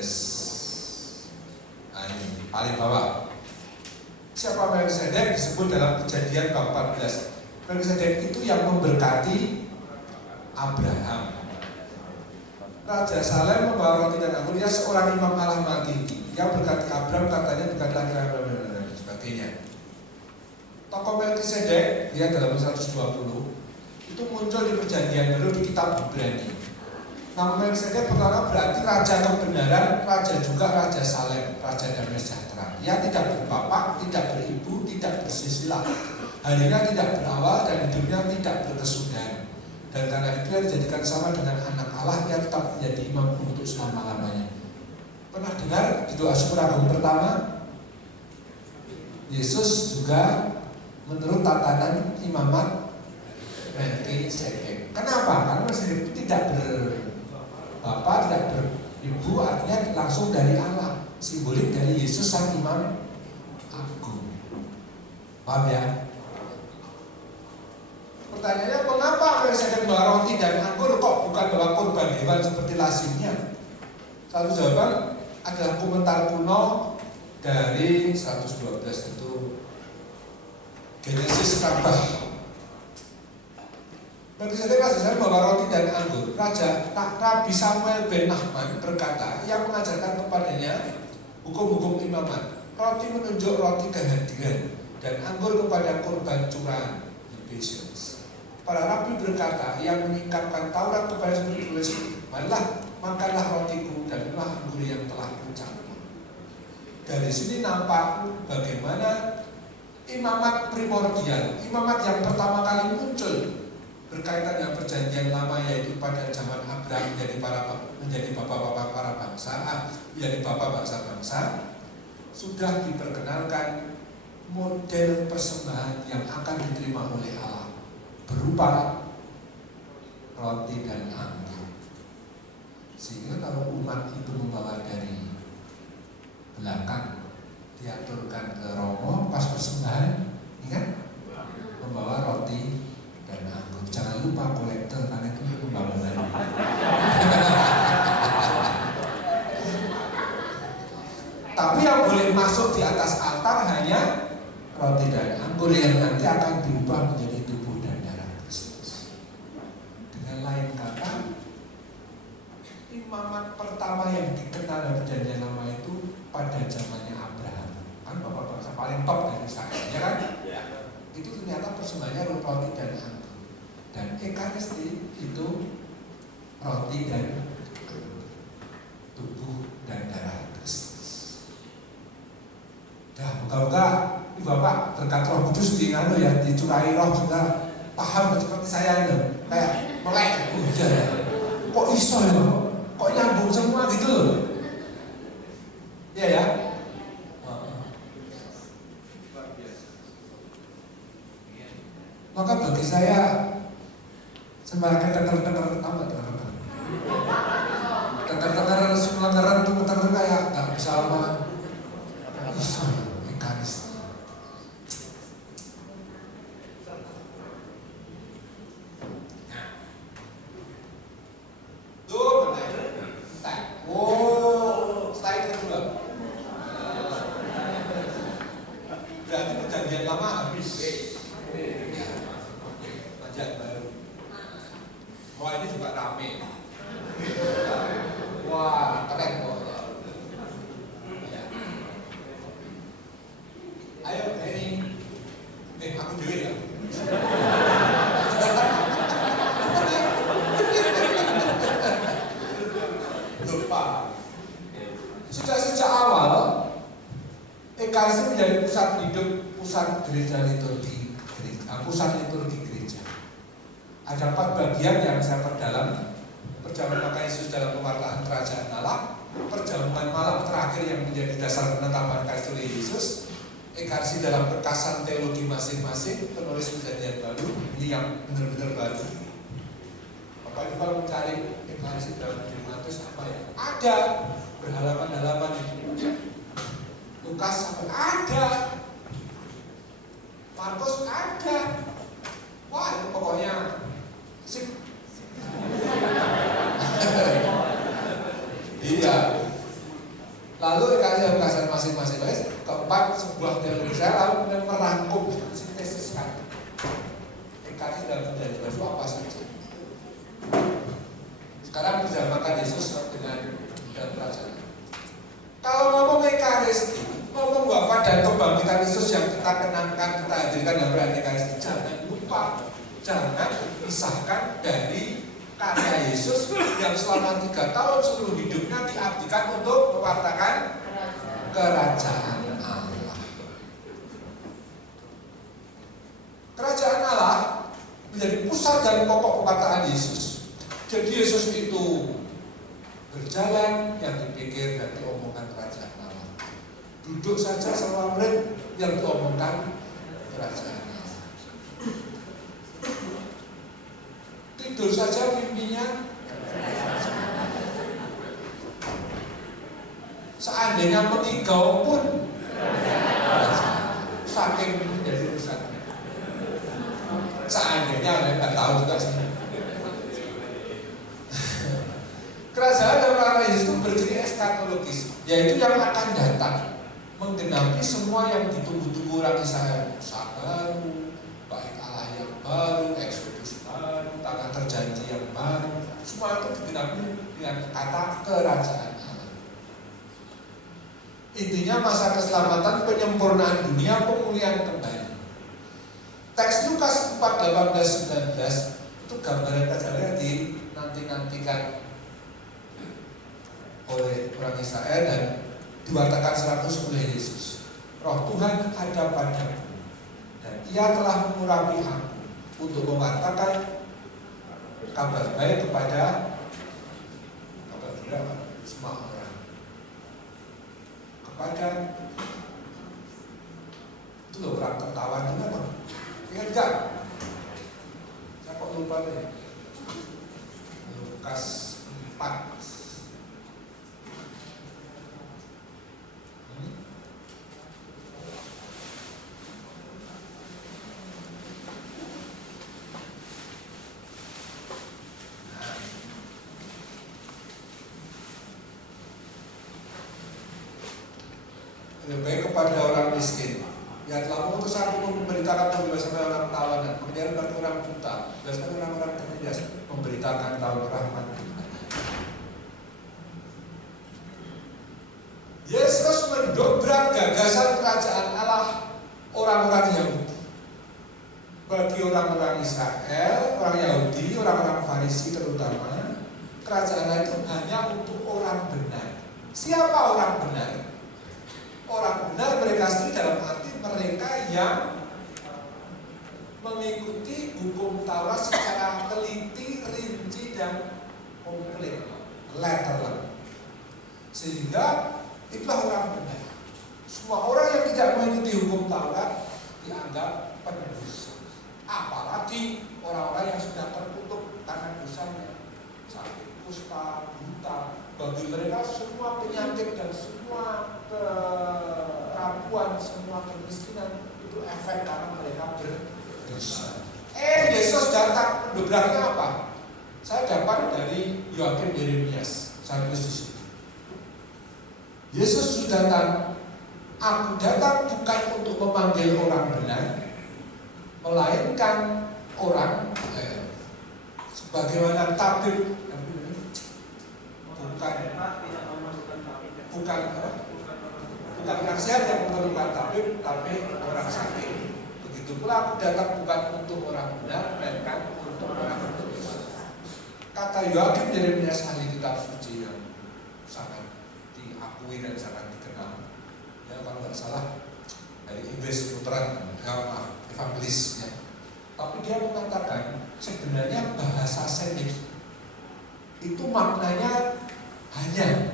paling bawah. Siapa Melkisedek disebut dalam Kejadian bab 14. Melkisedek itu yang memberkati Abraham. Raja Salem membawa roti dan anggur, dia seorang imam Allah mati. Yang berkati Abraham katanya berkati Abraham dan sebagainya. Tokoh Melkisedek dia dalam 120 itu muncul di perjanjian baru di kitab Ibrani. Nama Melkisedek pertama berarti raja kebenaran, raja juga raja Salem, raja damai sejahtera. Ia tidak berbapak, tidak beribu, tidak bersisilah. Harinya tidak berawal dan hidupnya tidak berkesudahan. Dan karena itu ia dijadikan sama dengan anak Allah, ia tetap menjadi imam untuk selama-lamanya. Pernah dengar di doa syukur agung pertama? Yesus juga menurut tatanan imamat Melkisedek. Kenapa? Karena Melkisedek tidak berbapak, tidak beribu, artinya langsung dari Allah, simbolik dari Yesus sang imam agung. Paham ya? Pertanyaannya, mengapa Melkisedek bawa roti dan anggur kok bukan bawa korban hewan seperti lazimnya? Satu jawaban adalah komentar kuno dari 112 itu Genesis Kabah. Melkisedek raja bawa roti dan anggur. Nabi Samuel bin Nahman berkata, ia mengajarkan kepadanya hukum-hukum imamat. Roti menunjuk roti kehadiran dan anggur kepada korban curahan. Para rabi berkata, yang meningkatkan Taurat kepada seperti tulis, makanlah rotiku dan minumlah anggur yang telah kucampur. Dari sini nampak bagaimana imamat primordial, imamat yang pertama kali muncul berkaitan dengan perjanjian lama, yaitu pada zaman Abraham menjadi bapak-bapak para bangsa, menjadi bapak bangsa-bangsa, sudah diperkenalkan model persembahan yang akan diterima oleh Allah berupa roti dan anggur. Sehingga kalau umat itu membawa dari belakang diaturkan ke romo pas persembahan, ingat membawa roti dan anggur. Jangan lupa kolektor karena itu pembangunan. Tapi yang boleh masuk di atas altar hanya roti dan anggur yang nanti akan diubah menjadi tubuh dan darah Kristus. Dengan lain kata, imamat pertama yang dikenal dalam perjanjian lama itu pada zamannya Abraham. Kan bapak bangsa paling top dari Israel, ya kan? Itu ternyata persembahannya roti dan anggur. Dan Ekaristi itu roti dan tubuh dan darah Kristus. Dah, buka-buka Bapak berkat Roh Kudus dicurahi Roh juga paham seperti saya ini, kayak melek. Iya ya. Kok iso ya? Kok nyambung semua gitu loh? Iya ya. Maka bagi saya semakin dengar-dengar apa dengar pelanggaran itu kayak nggak bisa apa iso mekanis. Slide kedua. Berarti perjanjian lama habis. Manjat baru. Wah ini juga rame. Wah keren kok. Ayo ini aku dulu ya. Lupa. Sudah sejak awal Ekaristi menjadi pusat hidup, pusat gereja liturgi, pusat liturgi gereja. Ada 4 bagian yang saya perdalam. Perjamuan makan Yesus dalam pewartaan kerajaan Allah, perjamuan malam terakhir yang menjadi dasar penetapan Kristus Yesus, Ekaristi dalam kekasan teologi masing-masing, penulis perjanjian baru, ini yang benar-benar baru. Bapak Ibu kalau mencari Ekaristi dalam Matius apa ya? Ada berhalaman-halaman itu. Lukas sampai ada, Markus ada. Wah itu pokoknya sip. Iya. Lalu Ekaristi dalam kekasan masing-masing. Keempat, sebuah teologi saya lalu merangkum sintesiskan Ekaristi dalam perjanjian baru apa saja. Sekarang bisa makan Yesus dengan kerajaan. Kalau ngomong Ekaristi, ngomong wafat dan kebangkitan Yesus yang kita kenangkan, kita hadirkan dalam perayaan Ekaristi, jangan lupa, jangan dipisahkan dari karya Yesus yang selama 3 tahun seluruh hidupnya diabdikan untuk mewartakan kerajaan Allah. Kerajaan Allah menjadi pusat dan pokok pewartaan Yesus. Jadi Yesus itu berjalan yang dipikir dan diomongkan kerajaan Allah. Duduk saja sama murid yang diomongkan kerajaan Allah. Tidur saja mimpinya. Seandainya mengigau pun saking menjadi pusat. Seandainya saya nggak tahu juga sih. Kerajaan dalam arah Yesus itu berdiri eskatologis, yaitu yang akan datang, menggenapi semua yang ditunggu-tunggu orang Israel. Musa baru, bait Allah yang baru, Exodus baru, tanah terjanji yang baru, semua itu digenapi dengan kata kerajaan Allah. Intinya masa keselamatan, penyempurnaan dunia, pemulihan kembali. Teks Lukas 4:18-19 itu gambaran kerajaan dinanti-nantikan oleh orang Israel dan diwartakan 100 oleh Yesus. Roh Tuhan ada padaku dan Ia telah mengurapi aku untuk mewartakan kabar baik kepada semua orang. Kepada itu loh orang tertawa itu apa? Ingat gak? Saya kok lupa deh. Lukas 4. Lebih baik kepada orang miskin. Ya telah mengutus aku memberitakan pembebasan orang tawanan, kemudian bagi orang buta, bebaskan orang-orang tertindas, memberitakan tahun rahmat. Yesus mendobrak gagasan kerajaan Allah orang-orang Yahudi. Bagi orang-orang Israel, orang Yahudi, orang-orang Farisi terutama, kerajaan Allah itu hanya untuk orang benar. Siapa orang benar? Orang benar mereka sendiri dalam arti mereka yang mengikuti hukum Taurat secara teliti, rinci, dan komplit, letterland. Sehingga itulah orang benar. Semua orang yang tidak mengikuti hukum Taurat dianggap pendosa. Apalagi orang-orang yang sudah tertutup karena dosanya, sakit kusta, buta. Bagi mereka semua penyakit dan semua kerapuan, semua kemiskinan itu efek karena mereka berdosa. Yesus datang, mendobraknya apa? Saya dapat dari Yoakim Yeremias, saya tulis di sini. Yesus sudah datang. Aku datang bukan untuk memanggil orang benar, melainkan orang sebagaimana tabib, bukan nasihat yang memerlukan tabib, tapi orang sakit. Begitu pula aku datang bukan untuk orang benar, melainkan untuk orang berdosa. Kata Yoakim Yeremias, ahli kitab suci yang sangat diakui dan sangat dikenal, ya kalau nggak salah dari Inggris Lutheran, evangelis, ya. Tapi dia mengatakan sebenarnya bahasa Semit itu maknanya hanya,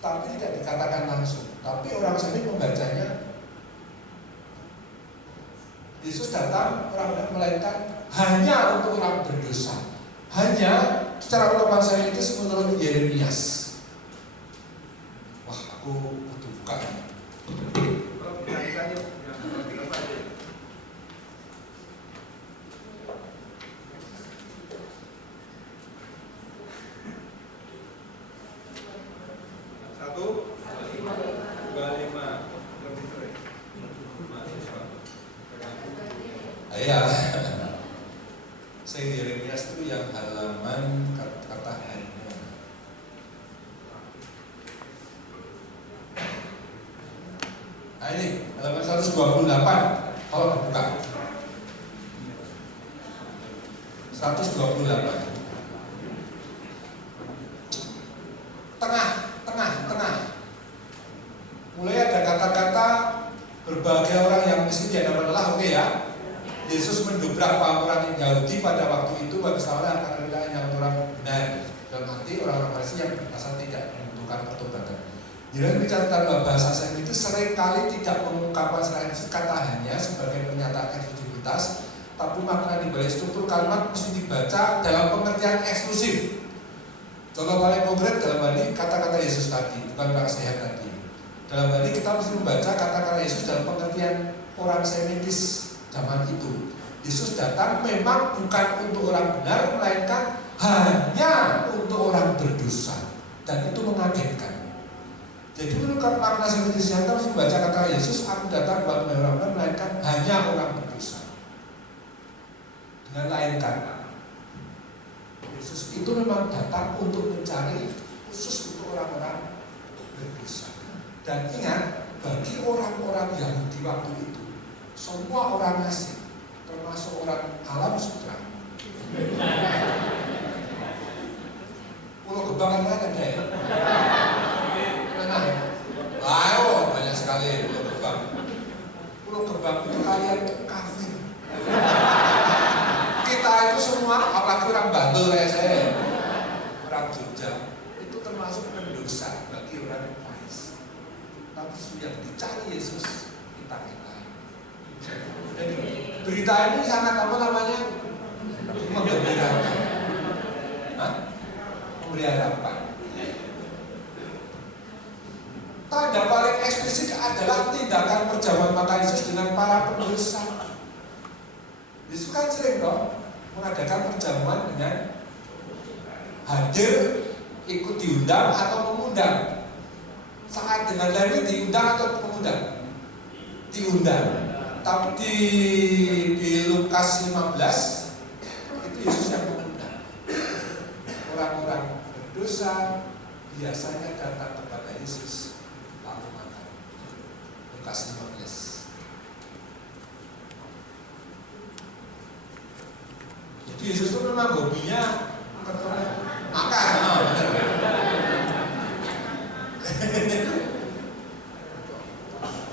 tapi tidak dikatakan langsung. Tapi orang Semit membacanya Yesus datang orang melainkan hanya untuk orang berdosa. Hanya secara ungkapan Semitis menurut Yeremias. Wah, aku butuh buka. Ya, saya Yeremias itu yang halaman kata hanya. Nah ini halaman 128 kalau dibuka 128 tengah mulai ada kata-kata berbagai orang yang miskin dan lelah. Oke ya, Yesus mendobrak orang Yahudi pada waktu itu bagi saudara karena yang orang benar dan nanti orang-orang Farisi yang berasal tidak membutuhkan pertobatan. Jadi mencatat bahwa bahasa Semit itu seringkali tidak mengungkapkan selain kata hanya sebagai pernyataan eksklusivitas, tapi makna di balik struktur kalimat mesti dibaca dalam pengertian eksklusif. Contoh paling konkret dalam hal ini kata-kata Yesus tadi, bukan nasihat tadi. Dalam hal ini kita mesti membaca kata-kata Yesus dalam pengertian orang Semitis zaman itu. Yesus datang memang bukan untuk orang benar, melainkan hanya untuk orang berdosa, dan itu mengagetkan. Jadi menurut makna Semitis yang kita mesti membaca kata Yesus, aku datang bukan untuk orang benar, melainkan hanya orang berdosa. Dengan lain kata, Yesus itu memang datang untuk mencari khusus untuk orang-orang berdosa. Dan ingat, bagi orang-orang Yahudi waktu itu, semua orang asing, termasuk orang alam sutra. Pulau Gebang kan ada ya? Mana? Ayo, banyak sekali Pulau Gebang. Pulau Gebang itu kalian kafir. Kita itu semua, apalagi orang Bantul kayak saya, orang Jogja, itu termasuk pendosa bagi orang Farisi. Tapi sudah dicari Yesus, kita. Jadi berita ini sangat apa namanya? Memberi harapan. Memberi harapan. Tanda paling eksplisit adalah tindakan perjamuan makan Yesus dengan para pendosa. Yesus kan sering dong mengadakan perjamuan dengan hadir, ikut diundang atau mengundang. Saat dengan Lewi diundang atau mengundang? Diundang. Tapi di Lukas 15 itu Yesus yang mengundang. Orang-orang berdosa biasanya datang kepada Yesus lalu makan. Lukas 15. Jadi Yesus itu memang hobinya ketemu makan.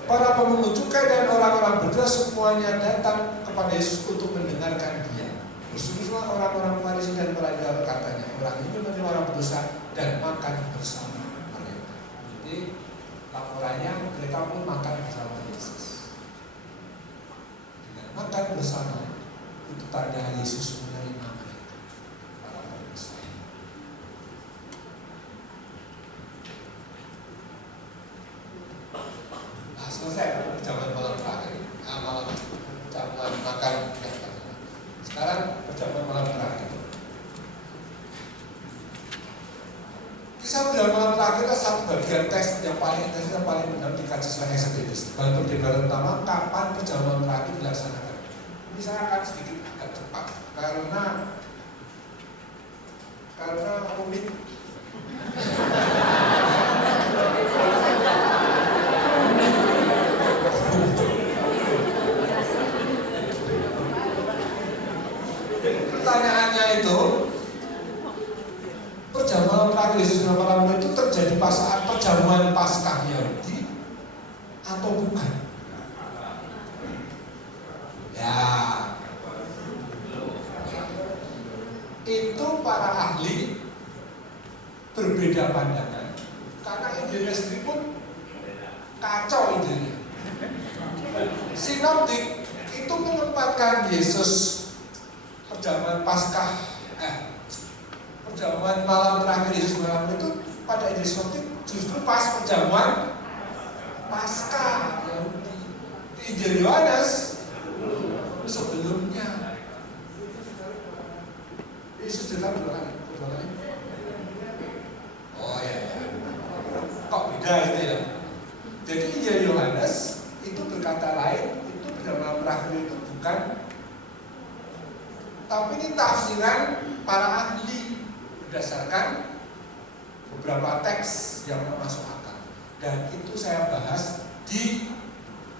Para pemungut cukai dan orang-orang berdua semuanya datang kepada Yesus untuk mendengarkan Dia. Bersungguh-sungguh orang-orang Farisi dan pelajar katanya, orang ini menerima orang berdosa dan makan bersama mereka. Jadi laporannya mereka pun makan bersama Yesus. Dengan makan bersama itu tanda Yesus menerima mereka, para berdosa. Nah, selesai perjamuan malam terakhir. Malam perjamuan makan. Sekarang perjamuan malam terakhir. Kisah perjamuan malam terakhir adalah satu bagian teks yang paling benar dikaji secara eksegesis. Bahan perdebatan utama kapan perjamuan terakhir dilaksanakan. Ini saya akan sedikit agak cepat karena rumit. Pertanyaannya itu, perjamuan terakhir Yesus malam itu terjadi pas saat perjamuan Paskah Yahudi atau bukan? Ya, itu para ahli berbeda pandangan karena Injilnya sendiri pun kacau Injilnya. Sinoptik itu menempatkan Yesus perjamuan Paskah, perjamuan malam terakhir Yesus malam itu pada Injil sinoptik justru pas perjamuan Paskah Yahudi. Di Injil Yohanes sebelumnya. Yesus datang dua kali. Oh ya. Kok beda itu ya? Jadi Injil Yohanes itu berkata lain, itu perjamuan terakhir itu bukan. Tapi ini tafsiran para ahli berdasarkan beberapa teks yang masuk akal. Dan itu saya bahas di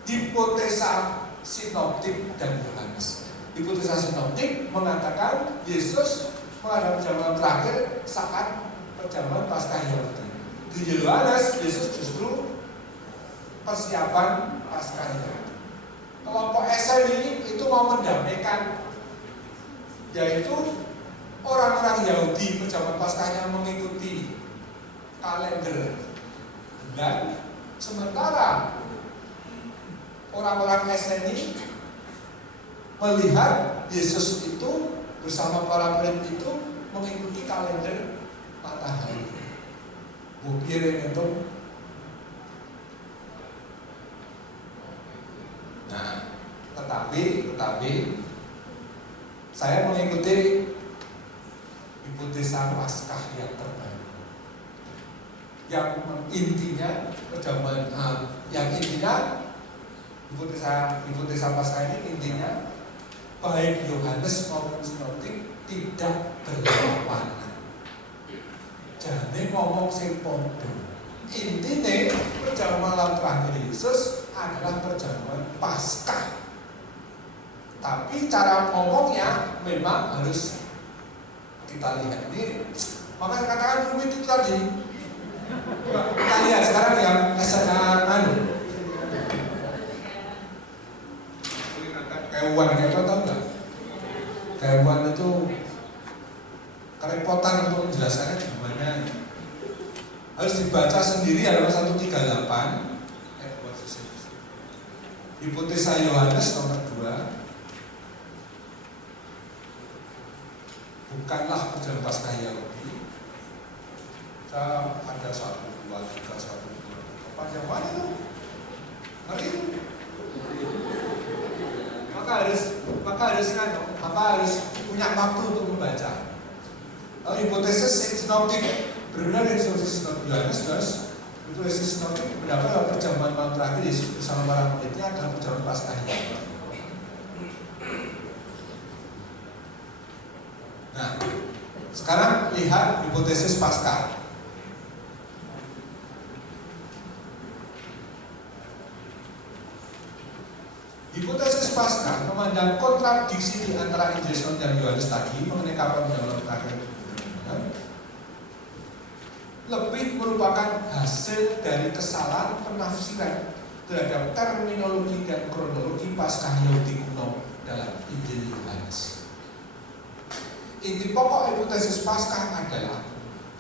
hipotesa sinoptik dan Yohanes. Hipotesa sinoptik mengatakan Yesus menghadap perjamuan terakhir saat perjamuan Paskah Yahudi. Di Yohanes Yesus justru persiapan Paskah Yahudi. Kelompok SNI itu mau mendamaikan, yaitu orang-orang Yahudi perjamuan Paskahnya mengikuti kalender bulan, sementara orang-orang SNI melihat Yesus itu bersama para murid itu mengikuti kalender matahari. Bukir itu. Nah, tetapi saya mengikuti hipotesa Paskah yang terbaru, yang intinya perjamuan, yang intinya hipotesa Paskah ini intinya baik Yohanes maupun sinoptik tidak berlawanan. Jadi ngomong sing podo. Intinya perjamuan malam terakhir Yesus adalah perjamuan Paskah. Tapi cara ngomongnya memang harus kita lihat ini. Maka katakan rumit itu tadi. Kita lihat sekarang yang kewan, kayak tahu nggak? Kewan itu kerepotan untuk menjelaskannya gimana. Harus dibaca sendiri halaman 138. Hipotesa Yohanes nomor 2. Bukanlah perjamuan Paskah Yahudi. Kita ada 1, 2, 3, 1, 2. Panjang mana itu? Mari. Maka harus punya waktu untuk membaca. Hipotesis sinoptik berbeda dari hipotesis sinoptik Yohanes. Hipotesis sinoptik berpendapat bahwa perjamuan malam terakhir Yesus bersama para muridnya adalah perjamuan Paskah. Nah, sekarang lihat hipotesis Paskah. Hipotesis Paskah memandang kontradiksi di antara Injil dan Yohanes tadi mengenai kapan perjamuan terakhir lebih merupakan hasil dari kesalahan penafsiran terhadap terminologi dan kronologi Paskah Yahudi kuno dalam Injil Yohanes. Inti pokok hipotesis Paskah adalah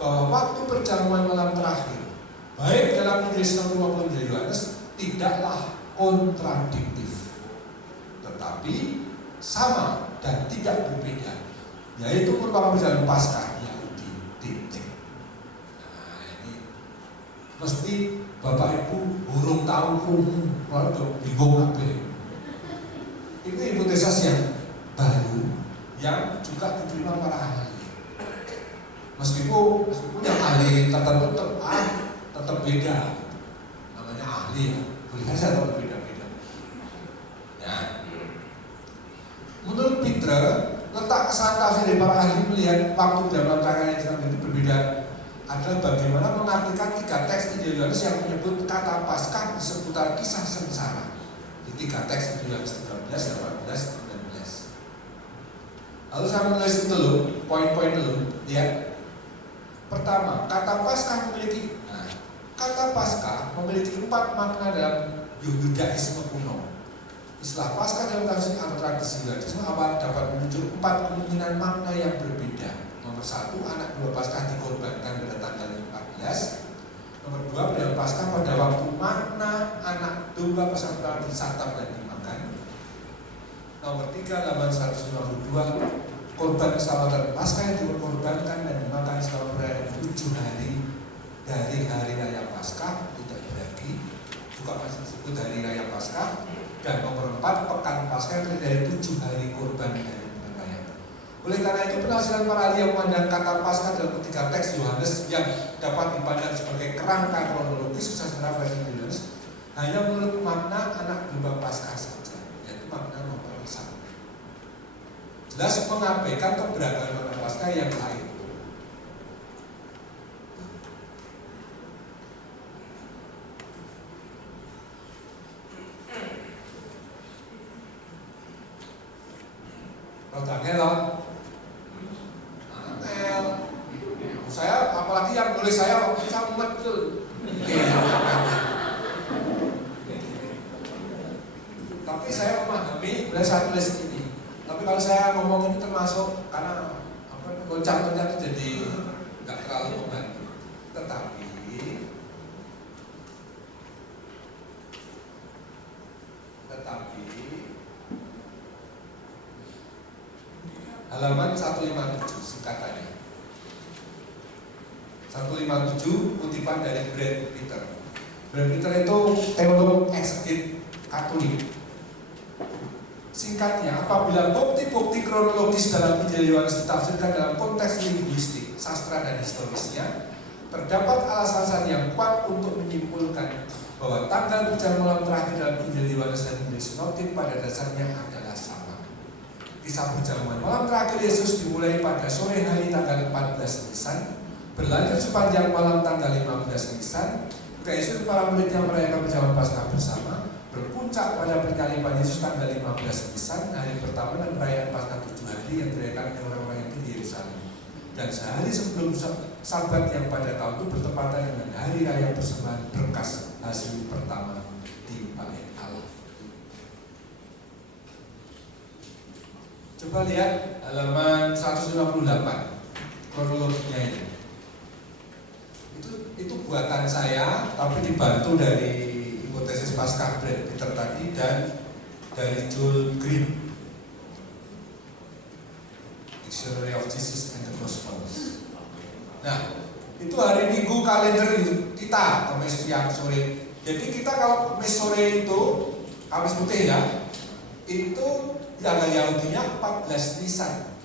bahwa waktu perjamuan malam terakhir, baik dalam Injil Sinoptik maupun Injil Yohanes, tidaklah kontradiktif, tetapi sama dan tidak berbeda, yaitu merupakan perjalanan Paskah Yahudi. Titik. Nah, ini mesti Bapak Ibu burung tahu kalau bingung apa. Ini hipotesis yang baru yang juga diterima para ahli. Meskipun yang ahli tertentu tetap beda, namanya ahli ya, boleh saja tetap beda-beda. Nah, menurut Peter, letak kesalahan tafsir dari para ahli melihat waktu zaman terakhir yang itu berbeda adalah bagaimana mengartikan 3 teks Injil Yohanes yang menyebut kata Paskah di seputar kisah sengsara di 3 teks Injil Yohanes 13, 18, 19. Lalu saya menulis itu dulu, poin-poin dulu, lihat. Pertama, kata Paskah memiliki kata Paskah memiliki 4 makna dalam Yudaisme kuno. Istilah Paskah dalam tafsir atau tradisi Yudaisme awal dapat menunjuk 4 kemungkinan makna yang berbeda. Nomor 1, anak domba Paskah dikorbankan pada tanggal 14. Nomor 2, pada Paskah pada waktu makna anak domba Paskah telah disantap dan dimakan. Nomor 3, halaman 152, korban keselamatan Paskah yang dikorbankan dan dimakan selama perayaan 7 hari dari hari raya Paskah, tidak berarti juga masih disebut hari raya Paskah. Dan nomor 4, pekan Paskah yang terdiri dari 7 hari korban dari perayaan. Oleh karena itu, penafsiran para ahli yang memandang kata Paskah dalam 3 teks Yohanes yang dapat dipandang sebagai kerangka kronologis kisah sejarah versi Yohanes hanya menurut makna anak domba Paskah saja, yaitu makna nomor 1. Jelas mengabaikan keberagaman makna Paskah yang lain. Angel loh, Angel. Saya apalagi yang nulis saya mumet betul. Tapi saya memahami bila saya tulis ini. Tapi kalau saya ngomong ini termasuk karena goncang-goncang jadi nggak terlalu membantu. Tetapi halaman 157 singkatannya. 157 kutipan dari Brad Peter. Brad Peter itu teolog eksegit Katolik. Singkatnya, apabila bukti-bukti kronologis dalam Injil Yohanes ditafsirkan dalam konteks linguistik, sastra dan historisnya, terdapat alasan yang kuat untuk menyimpulkan bahwa tanggal perjalanan malam terakhir dalam Injil Yohanes dan Injil Sinoptik pada dasarnya adalah sama. Kisah perjamuan malam terakhir Yesus dimulai pada sore hari tanggal 14 Nisan, berlanjut sepanjang malam tanggal 15 Nisan, keesokan para murid yang merayakan perjamuan Paskah bersama, berpuncak pada penyaliban Yesus tanggal 15 Nisan, hari pertama dan perayaan Paskah 7 hari yang dirayakan oleh orang-orang Yahudi di Yerusalem. Dan sehari sebelum Sabat yang pada tahun itu bertepatan dengan hari raya persembahan berkas hasil pertama di Bait Allah. Coba lihat halaman 158 kronologinya ini. Itu buatan saya, tapi dibantu dari hipotesis Paskah Brad Peter tadi dan dari Joel Green, Dictionary of Jesus and the Gospels. Nah, itu hari Minggu kalender kita, Kamis siang sore. Jadi kita kalau Kamis sore itu, Kamis putih ya, itu tanggal Yahudinya 14 Nisan.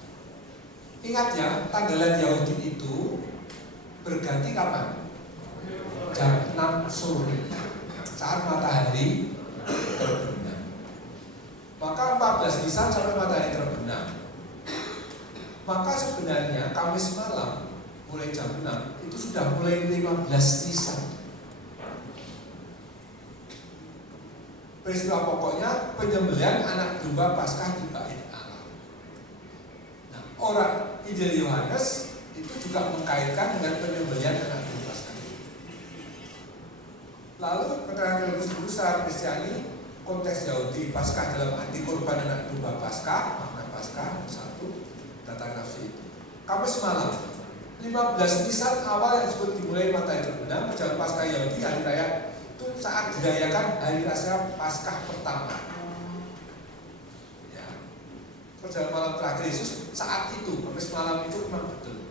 Ingat ya, tanggalan Yahudi itu berganti kapan? Jam 6 sore saat matahari terbenam. Maka 14 Nisan sampai matahari terbenam. Maka sebenarnya Kamis malam mulai jam 6 itu sudah mulai 15 Nisan. Peristiwa pokoknya penyembelihan anak domba Paskah di Bait Allah. Nah, orang Injil Yohanes itu juga mengkaitkan dengan penyembelihan anak domba Paskah. Lalu keterangan religius guru secara Kristiani, konteks Yahudi Paskah dalam arti korban anak domba Paskah, makna Paskah satu, data nafsi itu. Kamis malam 15 Nisan awal yang disebut dimulai matahari terbenam, perjalanan Paskah Yahudi hari raya itu saat dirayakan hari raya Paskah pertama. Ya. Perjalanan malam terakhir Yesus saat itu, Kamis malam itu memang betul.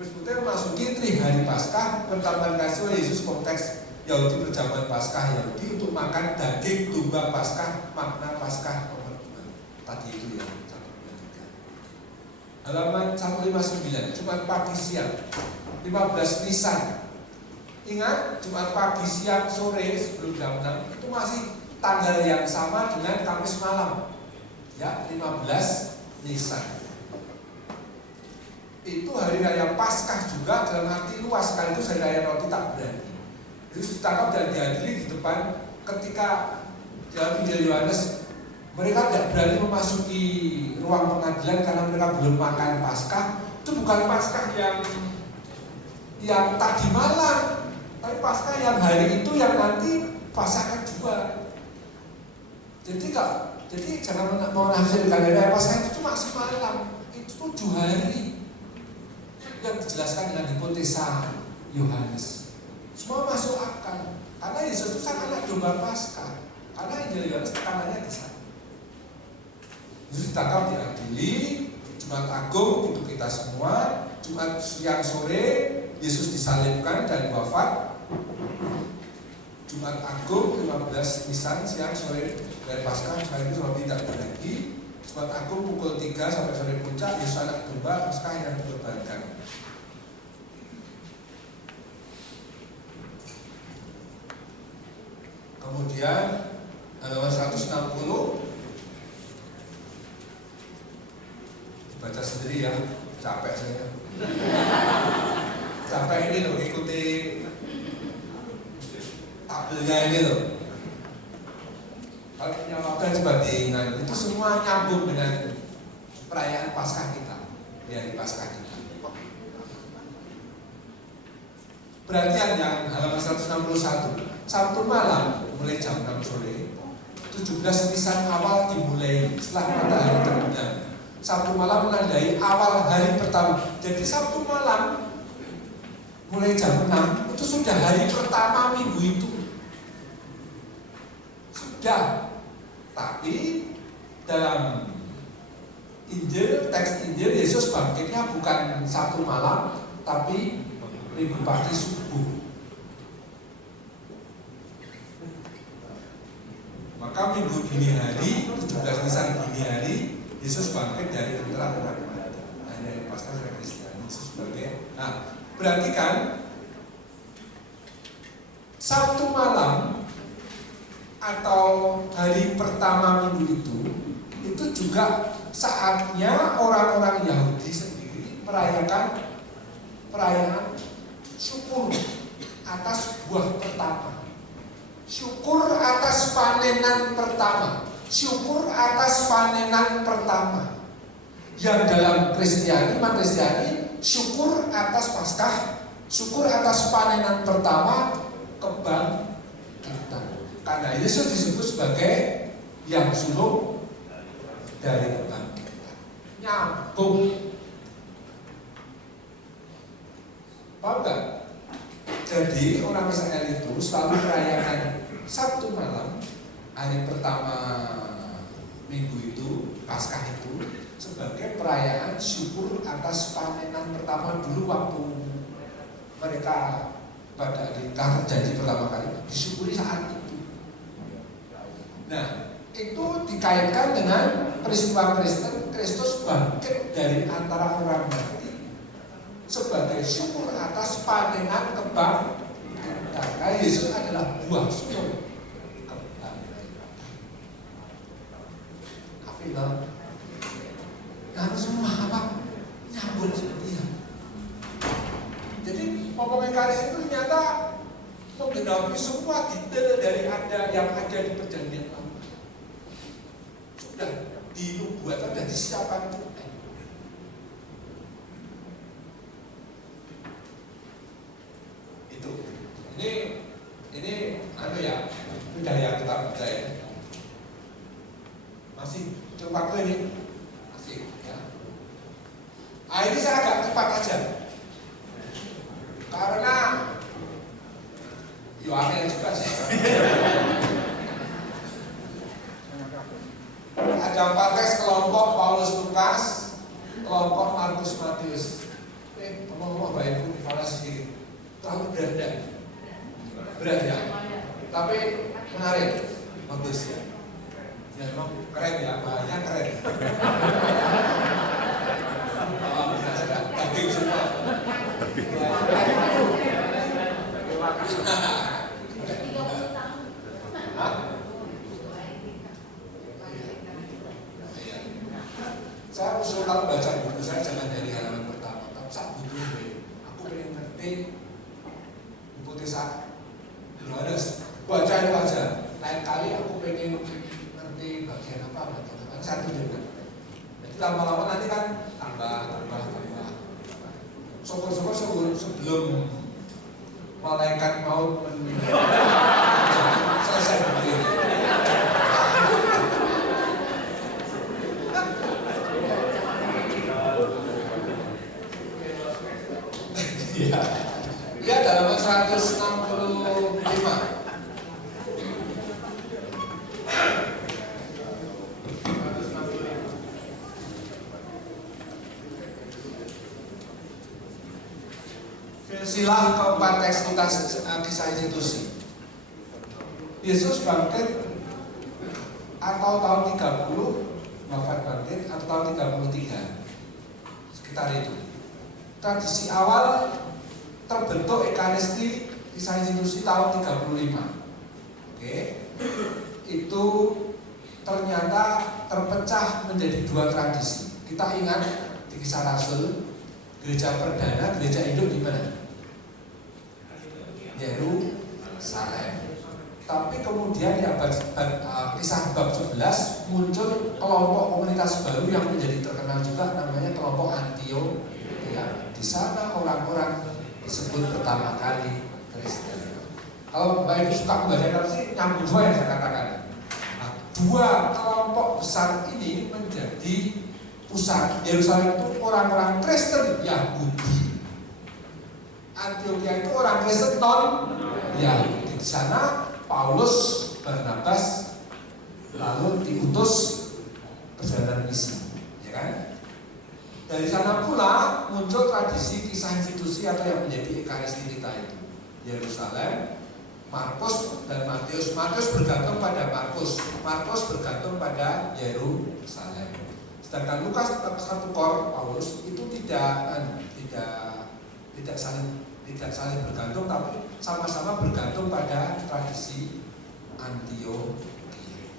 Betul memasuki tri hari Paskah, pertambahan kasih Yesus konteks Yahudi perjamuan Paskah Yahudi untuk makan daging domba Paskah, makna Paskah nomor 2. Tadi itu ya. Halaman 159, Jumat pagi siang 15 Nisan. Ingat, Jumat pagi siang sore sebelum jam 6 itu masih tanggal yang sama dengan Kamis malam. Ya, 15 Nisan. Itu hari raya Paskah juga dalam arti luas, sekaligus hari raya roti tak berani. Yesus ditangkap dan dihadiri di depan ketika dalam Injil Yohanes mereka tidak berani memasuki ruang pengadilan karena mereka belum makan Paskah. Itu bukan Paskah yang tadi malam, tapi Paskah yang hari itu yang nanti Paskah juga. Jadi jangan menafsirkan hari raya Paskah itu cuma semalam, itu 7 hari yang dijelaskan dengan hipotesa Yohanes. Semua masuk akal karena Yesus itu sang anak domba Paskah. Karena Injil Yohanes tekanannya di sana. Yesus ditangkap, diadili, Jumat Agung untuk kita semua. Jumat siang sore Yesus disalibkan dan wafat. Jumat Agung 15 Nisan siang sore dari Paskah, selain itu roti tidak berbagi. Jumat Agung pukul 3 sampai sore puncak, Yesus anak domba Paskah yang dikorbankan. Kemudian halaman 160 baca sendiri ya, capek saya. Capek ini loh, ikuti tabelnya ini loh. Kalau punya waktu sebandingan itu semua nyambung dengan perayaan Paskah kita, ya, di Paskah kita. Perhatian yang halaman 161, Sabtu malam mulai jam 6 sore, 17 Nisan awal dimulai setelah matahari terbenam. Sabtu malam menandai awal hari pertama. Jadi Sabtu malam mulai jam 6 itu sudah hari pertama minggu itu. Sudah. Tapi dalam Injil, teks Injil, Yesus bangkitnya bukan Sabtu malam, tapi Minggu pagi subuh. Maka minggu dini hari, 17 Nisan dini hari, Yesus bangkit dari antara orang mati. Hanya Paskah secara Kristiani Yesus sebagai. Nah, berarti kan Sabtu malam atau hari pertama minggu itu juga saatnya orang-orang Yahudi sendiri merayakan perayaan syukur atas buah pertama, syukur atas panenan pertama, syukur atas panenan pertama. Yang dalam Kristiani, iman Kristiani, syukur atas Paskah, syukur atas panenan pertama kebangkitan. Karena Yesus disebut sebagai yang sulung dari kebangkitan. Nyambung. Paham gak? Jadi orang Israel itu selalu merayakan Sabtu malam, hari pertama minggu itu, Paskah itu, sebagai perayaan syukur atas panenan pertama dulu waktu mereka pada di tanah janji pertama kali disyukuri saat itu. Nah, itu dikaitkan dengan peristiwa Kristus bangkit dari antara orang mati sebagai syukur atas panenan kebangkitan. Karena Yesus adalah buah syukur kebangkitan. Afilah. Nah, semua apa nyambung seperti itu. Jadi pokoknya karya itu ternyata menggenapi semua detail dari yang ada di perjanjian lama. Sudah dibuat, sudah disiapkan Tuhan. Ini ya, udah yang kita baca ya. Masih cukup waktu ini, masih ya. Ini saya agak cepat aja, karena akhirnya juga sih. Ada 4 teks kelompok Paulus Lukas, kelompok Markus Matius. Ngomong Bapak Ibu, dipala sedikit. Terlalu berat ya. Tapi menarik, bagus ya. Ya memang keren ya, bahannya keren. Daging semua. Saya usul kalau baca buku saya jangan dari halaman pertama, tapi saat buku aku pengen ngerti buku Tesa Yohanes, bacain aja. Lain kali aku pengen ngerti bagian apa satu juga. Jadi lama-lama nanti kan tambah. Syukur-syukur sebelum malaikat maut selesai begini. Ya dalam 165. Silah keempat teks Lukas kisah institusi. Yesus bangkit atau tahun 30, wafat bangkit atau tahun 33, sekitar itu. Tradisi awal terbentuk Ekaristi kisah institusi tahun 35. Oke. Itu ternyata terpecah menjadi 2 tradisi. Kita ingat di Kisah Rasul, gereja perdana, gereja induk di mana? Yerusalem. Tapi kemudian di kisah bab 11 muncul kelompok komunitas baru yang menjadi terkenal juga, namanya kelompok Antiokhia. Di sana orang-orang disebut pertama kali Kristen. Kalau Mbak Ibu suka membaca sih nyambung 2 yang saya katakan. Nah, 2 kelompok besar ini menjadi pusat. Yerusalem itu orang-orang Kristen Yahudi. Antiokhia itu orang Kristen non Yahudi. Di sana Paulus, Barnabas lalu diutus perjalanan misi, ya kan? Dari sana pula muncul tradisi kisah institusi atau yang menjadi Ekaristi kita itu. Yerusalem, Markus dan Matius. Matius bergantung pada Markus bergantung pada Yerusalem. Sedangkan Lukas tetap satu kor Paulus itu tidak saling bergantung, tapi sama-sama bergantung pada tradisi Antiokhia.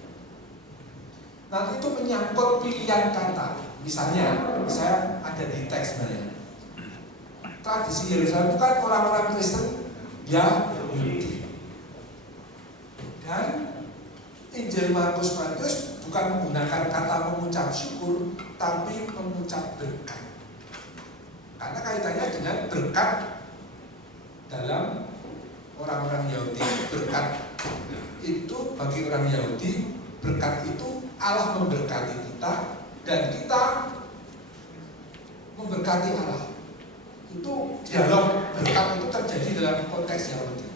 Nanti itu menyangkut pilihan kata. Misalnya, saya ada di teks sebenarnya. Tradisi Yerusalem itu kan orang-orang Kristen Yahudi. Dan Injil Markus Matius bukan menggunakan kata mengucap syukur, tapi mengucap berkat. Karena kaitannya dengan berkat dalam orang-orang Yahudi. Berkat itu bagi orang Yahudi, berkat itu Allah memberkati kita dan kita memberkati Allah. Itu dialog berkat itu terjadi dalam konteks Yahudi.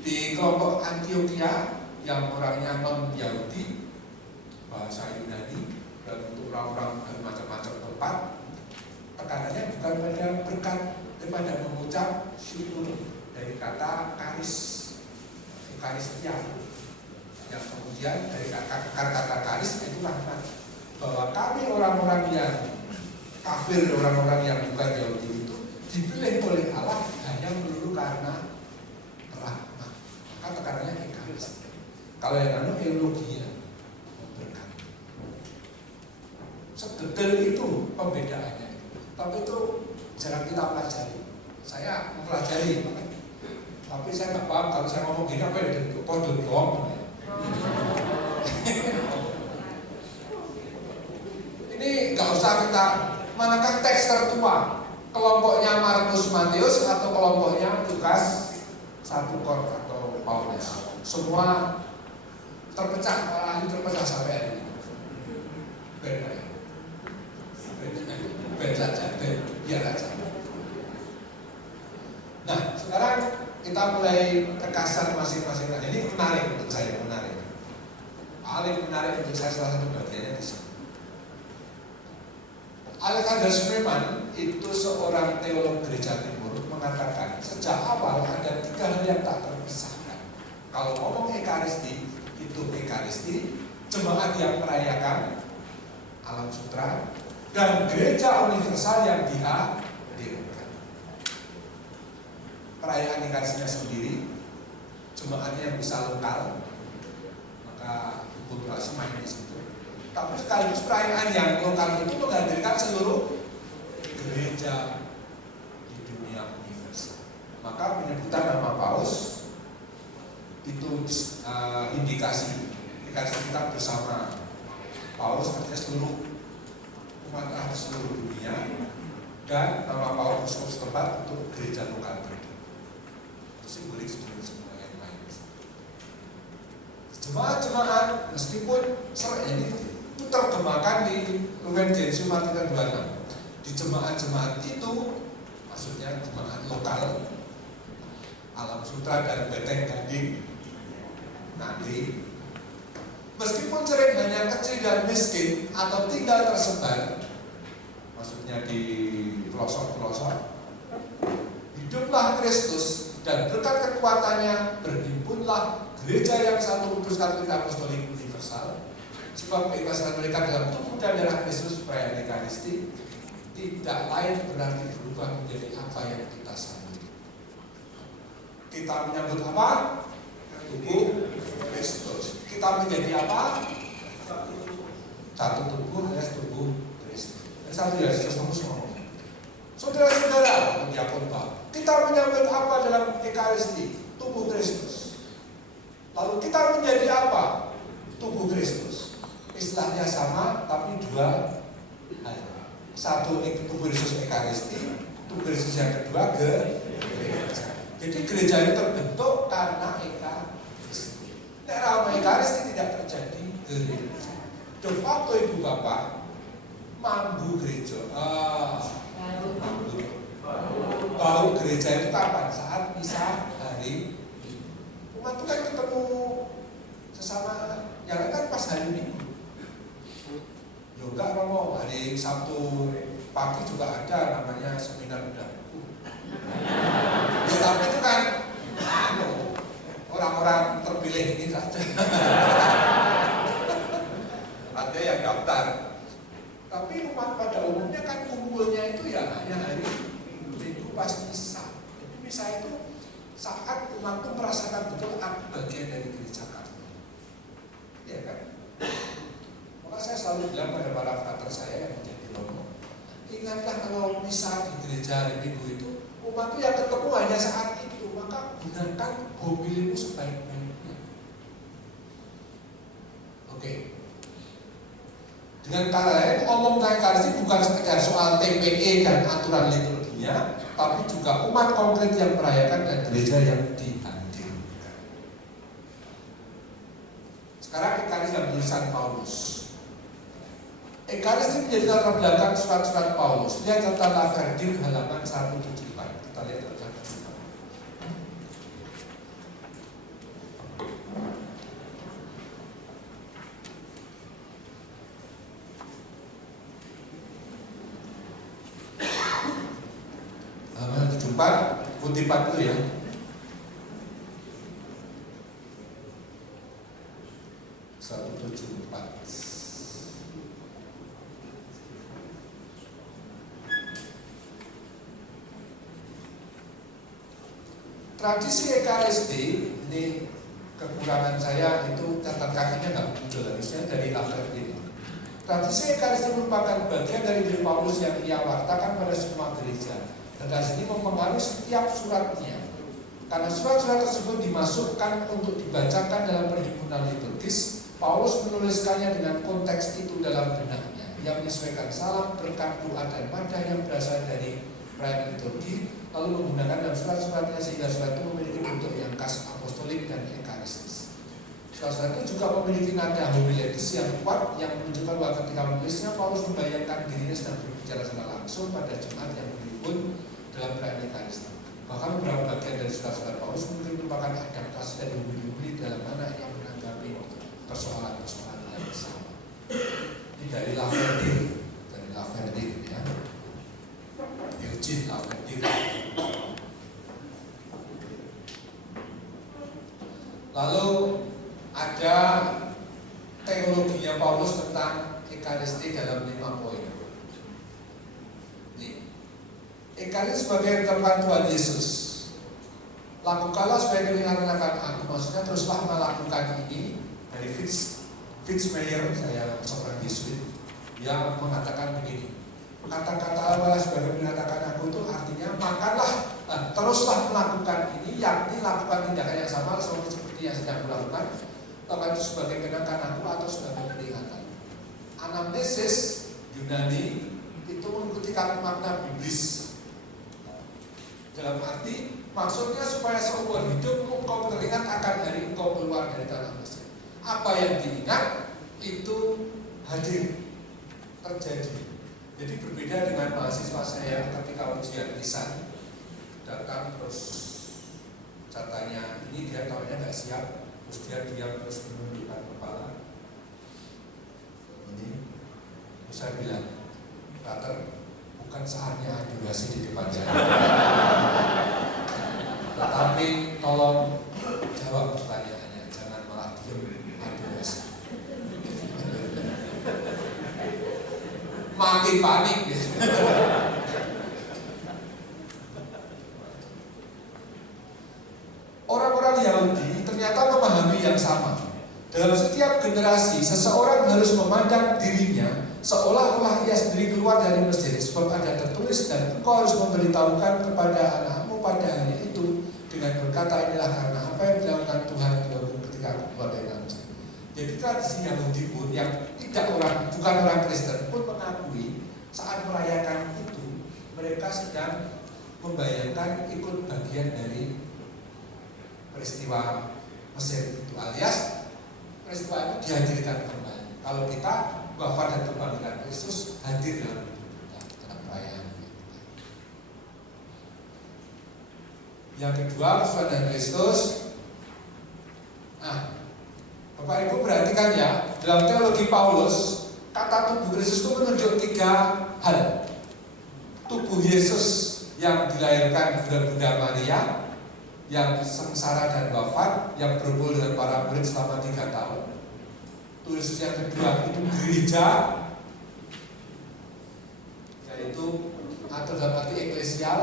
Di kelompok Antiokhia yang orangnya non Yahudi, bahasa Yunani, dan untuk orang-orang dari macam-macam tempat, tekanannya bukan pada berkat, daripada mengucap syukur, dari kata karistia, yang kemudian dari kata karis itu rahmat, bahwa kami orang-orang yang kafir, orang-orang yang bukan Yahudi itu dipilih oleh Allah hanya melulu karena rahmat. Maka tekanannya ekaris. Kalau yang eulogia, berkat. Sedetail itu pembedaannya. Tapi itu jarang kita pelajari. Saya mempelajari, tapi saya nggak paham kalau saya ngomong gini apa ya, itu kode doang. Ini nggak usah kita, manakah teks tertua, kelompoknya Markus Matius atau kelompoknya Lukas satu chord atau Paulus. Semua terpecah, malah terpecah sampai hari ini. Ben saja, biar aja. Nah, sekarang kita mulai kekasan masing-masing. Nah, ini menarik untuk saya, menarik. Paling menarik untuk saya salah satu bagiannya di sini. Alexander Spreeman itu seorang teolog gereja timur mengatakan sejak awal ada 3 hal yang tak terpisahkan. Kalau ngomong ekaristi, itu ekaristi, jemaat yang merayakan alam sutra, dan gereja universal yang dihadirkan. Perayaan ekaristinya sendiri, jemaatnya yang bisa lokal, maka hukum klasik main di situ. Tapi sekaligus perayaan yang lokal itu menghadirkan seluruh gereja di dunia universal. Maka penyebutan nama Paus itu indikasi kita bersama Paus artinya seluruh umat Allah seluruh dunia, dan nama Paus setempat untuk gereja lokal itu simbolik semua yang lain. Jemaat-jemaat meskipun ini terjemahkan di Lumen Gentium Martina 26. Di jemaat-jemaat itu maksudnya jemaat lokal alam sutra dan beteng gading nanti meskipun sering hanya kecil dan miskin atau tinggal tersebar, maksudnya di pelosok-pelosok, hiduplah Kristus dan berkat kekuatannya berhimpunlah gereja yang satu kudus katolik apostolik universal. Sebab keikhlasan mereka dalam tubuh dan darah Kristus perayaan Ekaristi tidak lain berarti berubah menjadi apa yang kita sambut. Kita menyambut apa? Tubuh Kristus. Kita menjadi apa? Satu tubuh alias tubuh Kristus. Satu ya, Kristus ngomong. Saudara-saudara, diakon Pak, kita menyambut apa dalam Ekaristi? Tubuh Kristus. Lalu kita menjadi apa? Tubuh Kristus. Istilahnya sama, tapi 2 hal. Satu tubuh Kristus Ekaristi, tubuh Kristus yang kedua gereja. Jadi gereja itu terbentuk karena Ekaristi. Nek Ekaristi tidak terjadi gereja. De facto ibu bapak mambu gereja. Bau gereja itu kapan? Saat misa hari umat itu kan ketemu sesama, yang kan pas hari Minggu. Juga ngomong hari Sabtu pagi juga ada namanya seminar udaku. Ya, tapi itu kan orang-orang terpilih ini saja. Ada yang daftar. Tapi umat pada umumnya kan kumpulnya itu ya hanya hari Minggu pas misa. Jadi misa itu saat umat itu merasakan betul aku bagian dari gereja Katolik. Ya kan? Maka saya selalu bilang pada para frater saya yang menjadi romo, ingatlah kalau misa di gereja hari Minggu itu umat itu yang ketemu hanya saat itu, maka gunakan mobilmu sebaik-baiknya. Oke. Dengan kata lain, ngomong tentang Ekaristi bukan sekedar soal TPE dan aturan liturginya, tapi juga umat konkret yang merayakan dan gereja yang dihadirkan. Sekarang Ekaristi dan tulisan Paulus. Ekaristi menjadi latar belakang surat-surat Paulus. Lihat catatan Laverdir halaman 174. Kita lihat catatan. Halaman 74, kutipan dulu ya. Tradisi Ekaristi, ini kekurangan saya itu catatan kakinya nggak muncul, harusnya dari Laverdir. Tradisi Ekaristi merupakan bagian dari diri Paulus yang ia wartakan pada semua gereja. Dan tradisi ini mempengaruhi setiap suratnya. Karena surat-surat tersebut dimasukkan untuk dibacakan dalam perhimpunan liturgis, Paulus menuliskannya dengan konteks itu dalam benaknya. Ia menyesuaikan salam, berkat, doa, dan nada yang berasal dari perayaan liturgi lalu menggunakan dalam surat-suratnya sehingga surat itu memiliki bentuk yang khas apostolik dan ekaristis. Surat-surat itu juga memiliki nada homiletis yang kuat yang menunjukkan bahwa ketika menulisnya Paulus membayangkan dirinya sedang berbicara secara langsung pada Jumat yang berikut dalam perayaan ekaristis. Bahkan beberapa bagian dari surat-surat Paulus mungkin merupakan adaptasi dari homili dalam mana yang menanggapi persoalan-persoalan yang sama. Ini dari Laverdir, ya. Eugene Laverdir. Lalu ada teologinya Paulus tentang ekaristi dalam 5 poin. Ekaristi sebagai ketetapan Tuhan Yesus. Lakukanlah sebagai peringatan akan aku. Maksudnya teruslah melakukan ini. Dari Fitzmayer, saya seorang Yesuit, yang mengatakan begini. Kata-kata Allah sebagai mengatakan aku itu artinya makanlah, teruslah melakukan ini, yakni lakukan tindakan yang sama seperti yang sedang melakukan. Lakukan itu sebagai kenangan aku atau sebagai peringatan. Anamnesis Yunani itu mengikuti makna biblis. Dalam arti maksudnya supaya seumur hidupmu engkau teringat akan hari engkau keluar dari tanah Mesir. Apa yang diingat itu hadir, terjadi. Jadi berbeda dengan mahasiswa saya ketika ujian lisan datang terus catanya ini dia tahunya nggak siap, terus dia diam terus menundukkan kepala. Ini saya bilang, Pater, bukan saatnya durasi di depan saya. Tetapi tolong jawab pertanyaannya, jangan malah diem durasi. Makin panik gitu. Orang-orang Yahudi ternyata memahami yang sama. Dalam setiap generasi, seseorang harus memandang dirinya seolah-olah ia sendiri keluar dari Mesir, sebab ada tertulis dan engkau harus memberitahukan kepada anakmu pada hari itu dengan berkata inilah karena apa yang dilakukan Tuhan ketika aku keluar dari Mesir. Jadi tradisi Yahudi pun yang bukan orang Kristen pun mengakui saat merayakan itu mereka sedang membayangkan ikut bagian dari peristiwa Mesir itu, alias peristiwa itu dihadirkan kembali. Kalau kita wafat dan kebangkitan Kristus hadir dalam hidup kita, dalam perayaan kita. Yang kedua, kesudahan Kristus. Nah, Bapak Ibu perhatikan ya, dalam teologi Paulus, kata tubuh Kristus itu menunjuk 3 hal. Tubuh Yesus yang dilahirkan Bunda Maria, yang sengsara dan wafat, yang berkumpul dengan para murid selama 3 tahun. Tubuh Yesus yang kedua itu gereja, yaitu atau dalam arti eklesial.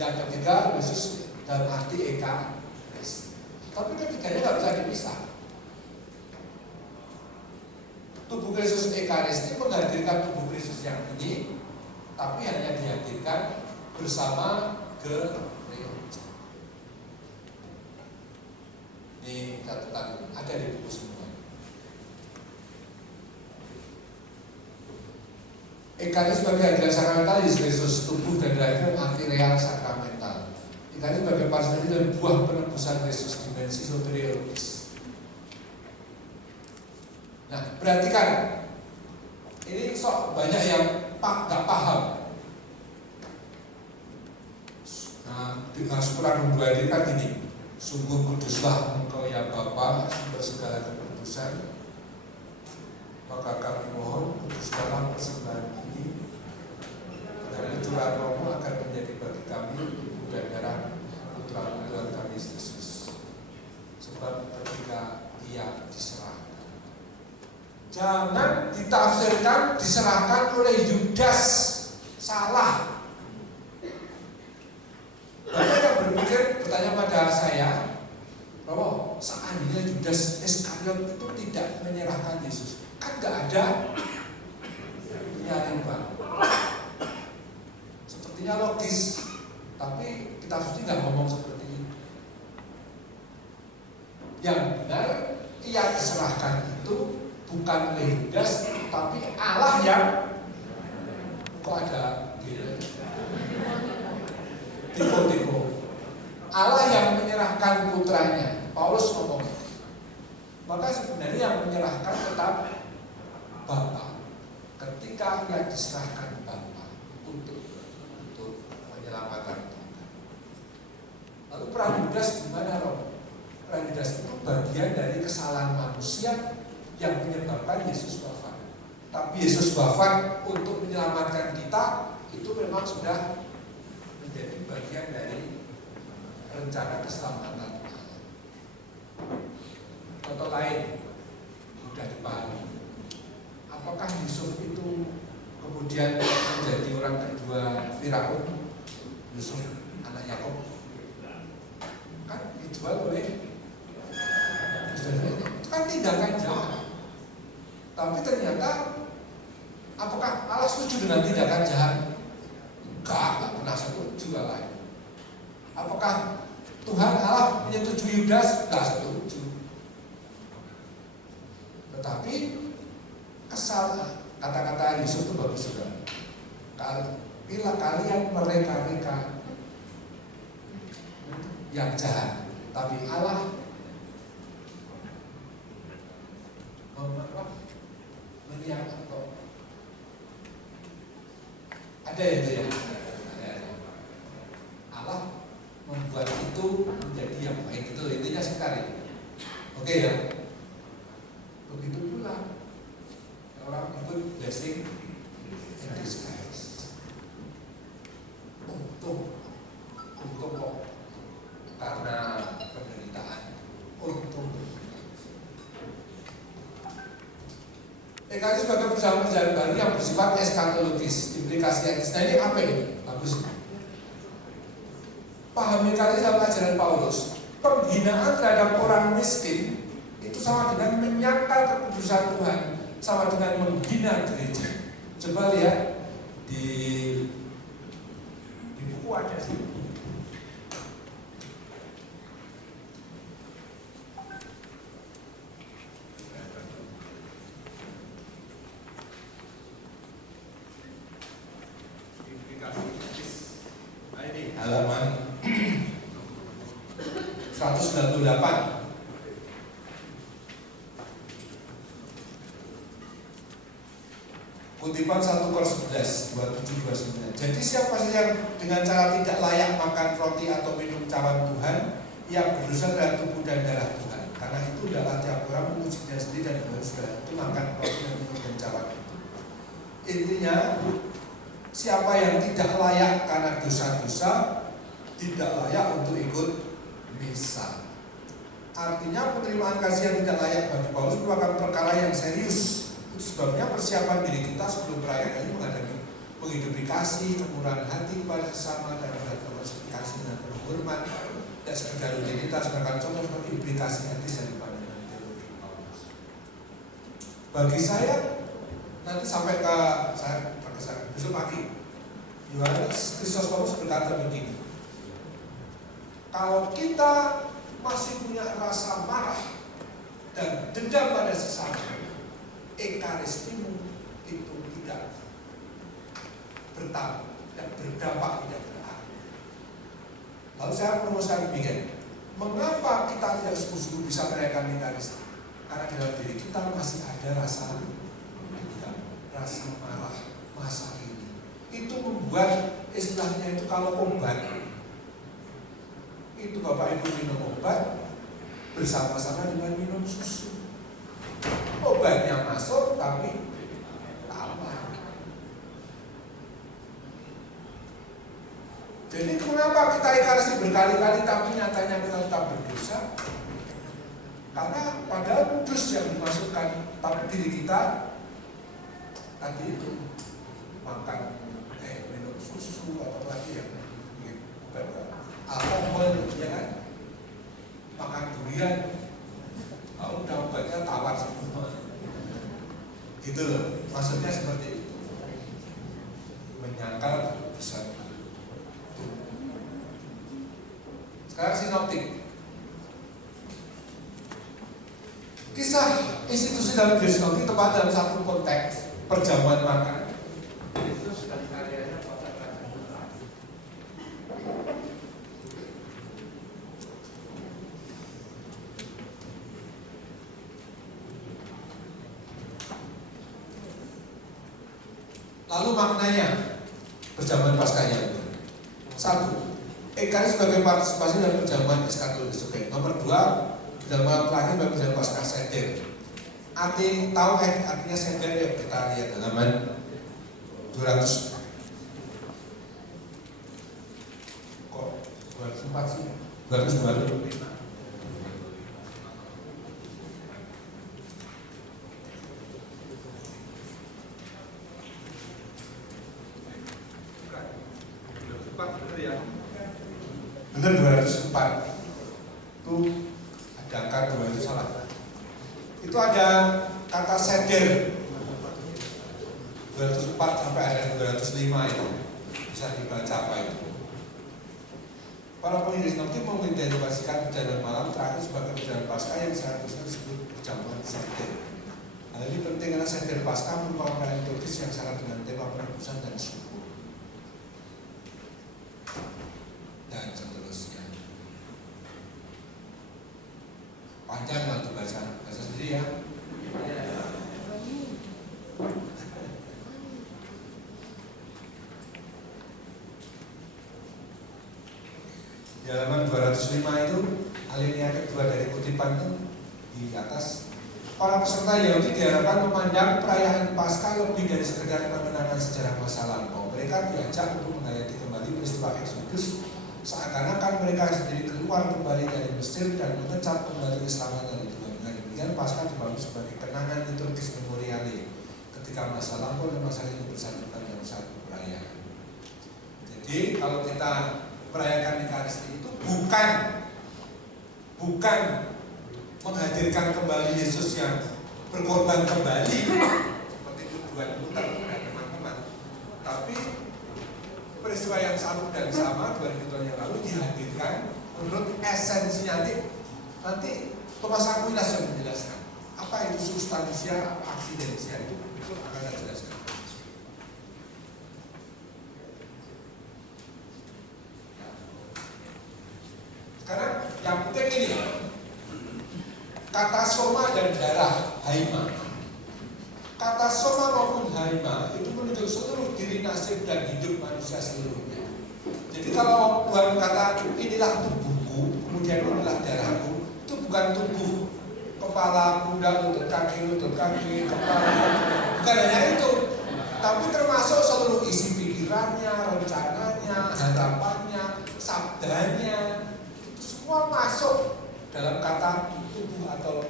Yang ketiga Yesus dalam arti ekaris. Tapi ketiganya nggak bisa dipisah. Tubuh Kristus Ekaristi menghadirkan tubuh Kristus yang ini, tapi hanya dihadirkan bersama gereja. Ini catatan ada di buku semua. Ekaristi sebagai hadirat sakramental Yesus Kristus, tubuh dan darahnya arti real sakramental. Ekaristi sebagai partisipasi dan buah penebusan Kristus, dimensi soteriologis. Nah, perhatikan, ini sok banyak yang nggak paham. Nah, dengan Syukuran 2 ini kan gini, sungguh kuduslah engkau ya Bapa, sumber segala keputusan. Maka kami mohon kuduskanlah persembahan ini, dan curahan rohmu akan menjadi bagi kami tubuh dan darah putra Tuhan kami Yesus. Sebab ketika Ia diserahkan, jangan ditafsirkan diserahkan oleh Yudas, salah. Banyak yang berpikir bertanya pada saya bahwa seandainya Yudas Iskariot itu tidak menyerahkan Yesus, kan nggak ada penyaliban. Sepertinya logis, tapi kita mesti nggak ngomong seperti itu. Yang benar, Ia diserahkan itu bukan oleh Yudas, tapi Allah yang kok ada gitu. tipe-tipe. Allah yang menyerahkan putranya. Paulus ngomong. Maka sebenarnya yang menyerahkan tetap Bapa. Ketika yang diserahkan Bapa untuk menyelamatkan kita. Lalu peran Yudas gimana, Rob? Peran Yudas itu bagian dari kesalahan manusia yang menyebabkan Yesus wafat. Tapi Yesus wafat untuk menyelamatkan kita, itu memang sudah menjadi bagian dari rencana keselamatan. Contoh lain mudah dipahami. Apakah Yusuf itu kemudian menjadi orang kedua Firaun? Yusuf anak Yakub kan dijual oleh itu kan tindakan jahat. Tapi ternyata apakah Allah setuju dengan tindakan jahat? Enggak pernah setuju Allah. Apakah Tuhan Allah menyetujui Yudas? Enggak setuju. Tetapi kesalahan kata-kata Yusuf itu bagus juga. Bila kalian mereka-reka yang jahat, tapi Allah atau ada itu ya. Allah membuat itu menjadi yang baik, itu intinya sekali. Oke ya. Begitu pula orang ikut blessing in disguise. Untung kok karena penderitaan. Untung. EKG sebagai perjalanan baru yang bersifat eskatologis, implikasi etis. Nah ini apa ini? Bagus. Pahami kali dalam ajaran Paulus, penghinaan terhadap orang miskin itu sama dengan menyangkal kekudusan Tuhan, sama dengan menghina gereja. Coba lihat di buku ada sih. Halaman 198. Kutipan 1 Korintus 11, 27-29. Jadi siapa sih yang dengan cara tidak layak makan roti atau minum cawan Tuhan, yang berdosa terhadap tubuh dan darah Tuhan. Karena itu adalah tiap orang menguji diri sendiri dan berdosa itu makan roti dan minum dan cawan itu. Intinya siapa yang tidak layak karena dosa-dosa, tidak layak untuk ikut misa. Artinya penerimaan kasih yang tidak layak bagi Paulus merupakan perkara yang serius. Itu sebabnya persiapan diri kita sebelum perayaan ini menghidupi kasih, kemurahan hati kepada sesama, dan bersikap kasih dan berhormat, dan sekedar rutinitas sebagai contoh sebagai implikasi etis dari pandangan teologi Paulus. Bagi saya, nanti sampai ke saya besok pagi, Yohanes Kristus Paulus berkata begini. Kalau kita masih punya rasa marah dan dendam pada sesama, ekaristimu itu tidak berdampak, tidak berarti. Lalu saya merumuskan demikian. Mengapa kita tidak sungguh-sungguh bisa merayakan ekaristi? Karena dalam diri kita masih ada rasa dendam, rasa marah masa ini. Itu membuat istilahnya itu kalau obat. Itu Bapak Ibu minum obat bersama-sama dengan minum susu. Obatnya masuk tapi tambah. Jadi kenapa kita ekaristi berkali-kali tapi nyatanya kita tetap berdosa? Karena padahal kudus yang dimasukkan, tapi diri kita tadi itu makan minum susu atau lagi yang alkohol, ya kan, makan durian, kalau udah obatnya tawar semua, gitu loh. Maksudnya seperti itu, menyangkal besar. Sekarang sinoptik. Kisah institusi dalam sinoptik tepat dalam satu konteks perjamuan makan. Yesus dan karyanya pada Lalu maknanya perjamuan Paskah yang satu, Ekaris sebagai partisipasi dalam perjamuan eskatologis. Nomor dua, perjamuan terakhir bagi perjamuan Paskah seder. Tahu artinya seder ya, kita lihat halaman 200. Kok 204 sih? 225. Benar 204. Itu ada angka 2 itu salah. Itu ada kata seder 204 sampai ada 205 itu. Bisa dibaca apa itu. Para pengiris nanti mengidentifikasikan perjalanan malam terakhir sebagai perjalanan Paskah yang seharusnya disebut perjamuan seder. Hal ini penting karena seder Paskah merupakan perayaan liturgis yang syarat dengan tema penebusan dan syukur. Dan seterusnya. Panjang lah tuh baca sendiri ya. Di halaman 205 itu alinea kedua dari kutipan itu di atas. Para peserta Yahudi diharapkan memandang perayaan Paskah lebih dari sekedar mengenang sejarah masa lampau. Mereka diajak untuk menghayati kembali peristiwa Exodus, seakan-akan mereka sendiri keluar kembali dari Mesir dan mengecap kembali keselamatan dari Tuhan. Dengan demikian Paskah dibangun sebagai kenangan liturgis memoriale ketika masa lampau dan masa ini bersatukan dalam satu perayaan. Jadi kalau kita merayakan Ekaristi itu bukan menghadirkan kembali Yesus yang berkorban kembali seperti tujuan kita teman-teman, tapi peristiwa yang sama dan sama 2000 tahun yang lalu dihadirkan menurut esensinya. Nanti Thomas Aquinas yang menjelaskan apa itu substansia, aksidensia itu akan saya jelaskan. Sekarang yang penting ini kata soma dan darah haima. Kata soma maupun haima itu menunjuk seluruh diri, nasib dan hidup manusia seluruhnya. Jadi kalau Tuhan kata inilah tubuhku, kemudian inilah darahku, itu bukan tubuh kepala, pundak, lutut kaki, kepala, bukan hanya itu, tapi termasuk seluruh isi pikirannya, rencananya, harapannya, sabdanya, itu semua masuk dalam kata tubuh atau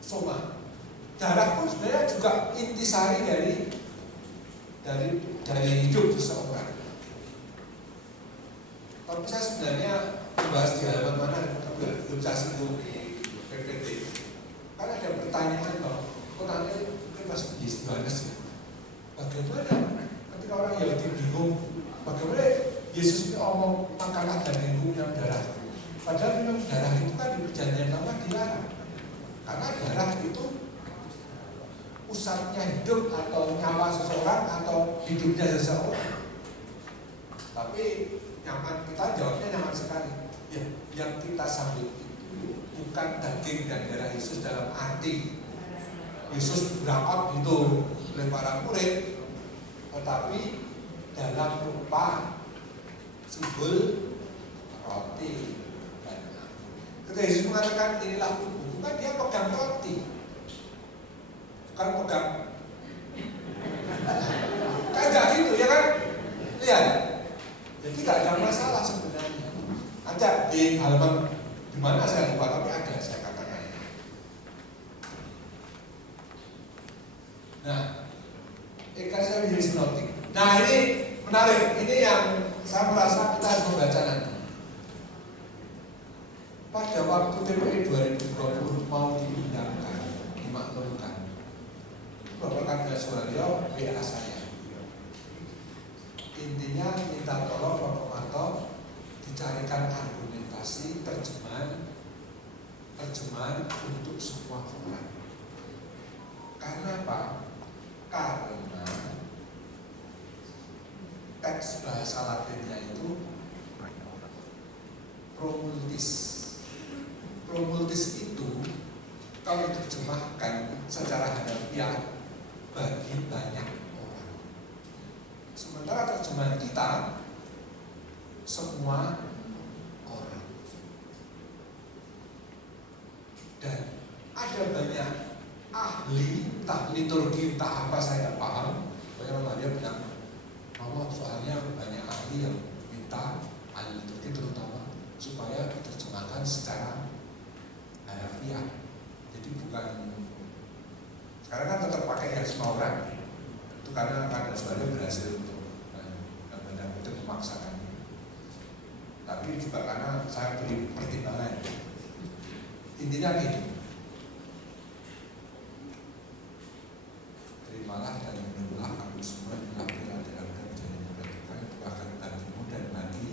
soma. Darah pun sebenarnya juga intisari dari hidup seseorang. Tapi saya sebenarnya membahas di halaman mana, belum saya singgung di PPT. Karena ada pertanyaan bahwa konanya Mas Yohanes ya. Bagaimana ketika orang Yahudi bingung, bagaimana Yesus ini omong makanlah dagingku minum darahku. Padahal minum darah itu kan di perjanjian lama dilarang. Karena darah itu pusatnya hidup atau nyawa seseorang atau hidupnya seseorang. Tapi kita jawabnya nyaman sekali. Ya, yang kita sambut itu bukan daging dan darah Yesus dalam arti Yesus berangkat itu oleh para murid, tetapi dalam rupa simbol roti. Ketika Yesus mengatakan inilah tubuh, bukan dia pegang roti, bukan pegang. Kayak gitu ya kan? Lihat. Jadi nggak ada masalah sebenarnya. Ada di halaman di mana saya lupa, tapi ada saya katakan. Nah, Ekaristi menjadi sinoptik. Nah ini menarik. Ini yang saya merasa kita harus membaca nanti. Pada waktu TPI 2020 mau diundangkan, dimaklumkan, Bapak Kadra Suwaryo WA saya. Intinya minta tolong Bapak Marto dicarikan argumentasi terjemahan untuk semua orang. Karena apa? Karena teks bahasa Latinnya itu promultis. Promultis itu kalau diterjemahkan secara harfiah bagi banyak orang. Sementara terjemahan kita semua orang. Dan ada banyak ahli, entah liturgi, entah apa saya tidak paham. Banyak dia bilang bahwa soalnya banyak ahli yang minta ahli liturgi terutama supaya diterjemahkan secara harafiah. Jadi bukan sekarang kan tetap pakai yang semua orang. Itu karena sebenarnya berhasil untuk benar-benar memaksakan. Tapi juga karena saya beri pertimbangan. Intinya gini, terimalah dan minumlah kamu semua dilakukan dalam kerjaan memperhatikan bahkan bagimu dan bagi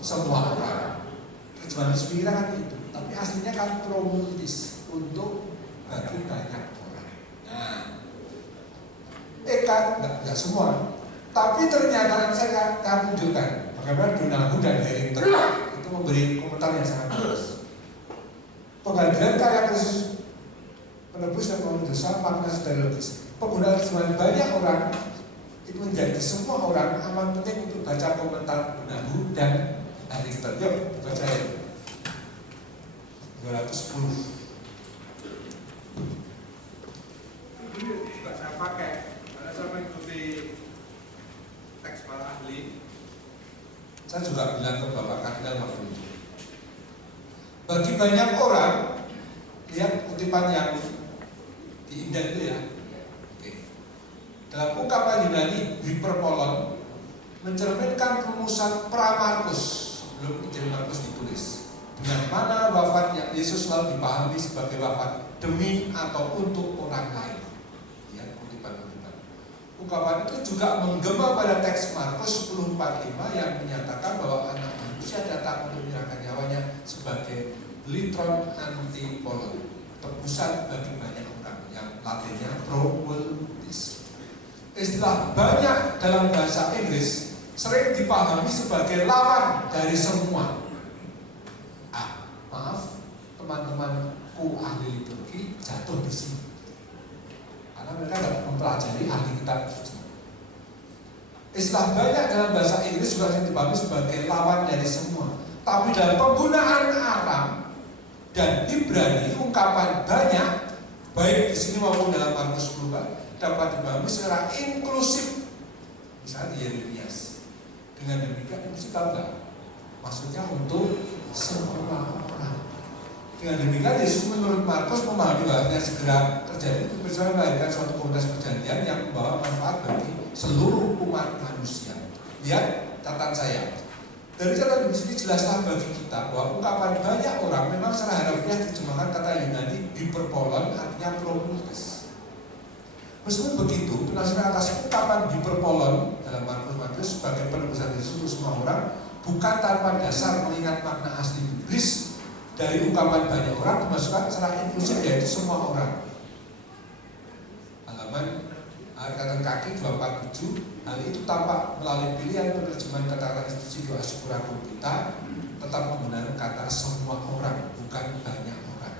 semua orang. Terjemahan Inspira kan itu, tapi aslinya kan promultis untuk bagi banyak orang. Nah, kan nggak semua, tapi ternyata saya akan tunjukkan bagaimana Donahu dan Harrington itu memberi komentar yang sangat bagus. Penghargaan karya Kristus penebus dan pengampun dosa makna logis. Penggunaan terjemahan banyak orang itu menjadi semua orang amat penting untuk baca komentar Donahu dan Harrington. Yuk baca ya. 210. Ini juga saya pakai karena saya mengikuti teks para ahli. Saya juga bilang ke Bapak Kardinal waktu itu. Bagi banyak orang, lihat kutipan yang diindah itu ya. Oke. Dalam ungkapan Yunani hyperpolon mencerminkan rumusan pra-Markus sebelum Injil Markus ditulis. Dengan mana wafat yang Yesus selalu dipahami sebagai wafat demi atau untuk orang lain. Ungkapan itu juga menggema pada teks Markus 10:45 yang menyatakan bahwa anak manusia datang untuk menyerahkan nyawanya sebagai litron antipolon, tebusan bagi banyak orang, yang latinnya promultis. Istilah banyak dalam bahasa Inggris sering dipahami sebagai lawan dari semua. Maaf, teman-temanku ahli liturgi jatuh di sini. Karena mereka tidak mempelajari ahli kitab suci. Istilah banyak dalam bahasa Inggris juga sering dipahami sebagai lawan dari semua. Tapi dalam penggunaan Aram dan Ibrani, ungkapan banyak, baik di sini maupun dalam Markus 10, dapat dipahami secara inklusif. Misalnya di Yeremias. Dengan demikian inklusif apa? Maksudnya untuk semua orang. Dengan demikian Yesus menurut Markus memahami bahwa segera terjadi itu bersama melahirkan suatu komunitas perjanjian yang membawa manfaat bagi seluruh umat manusia. Lihat catatan saya. Dari catatan di sini jelaslah bagi kita bahwa ungkapan banyak orang memang secara harafiah terjemahkan kata Yunani hyperpolon artinya promultis. Meskipun begitu, penafsiran atas ungkapan hyperpolon dalam Markus sebagai penebusan Yesus untuk semua orang bukan tanpa dasar mengingat makna asli Inggris. Dari ungkapan banyak orang dimasukkan secara inklusif yaitu semua orang. Halaman catatan kaki 247. Hal itu tampak melalui pilihan penerjemahan kata-kata institusi doa syukur agung kita tetap menggunakan kata semua orang, bukan banyak orang.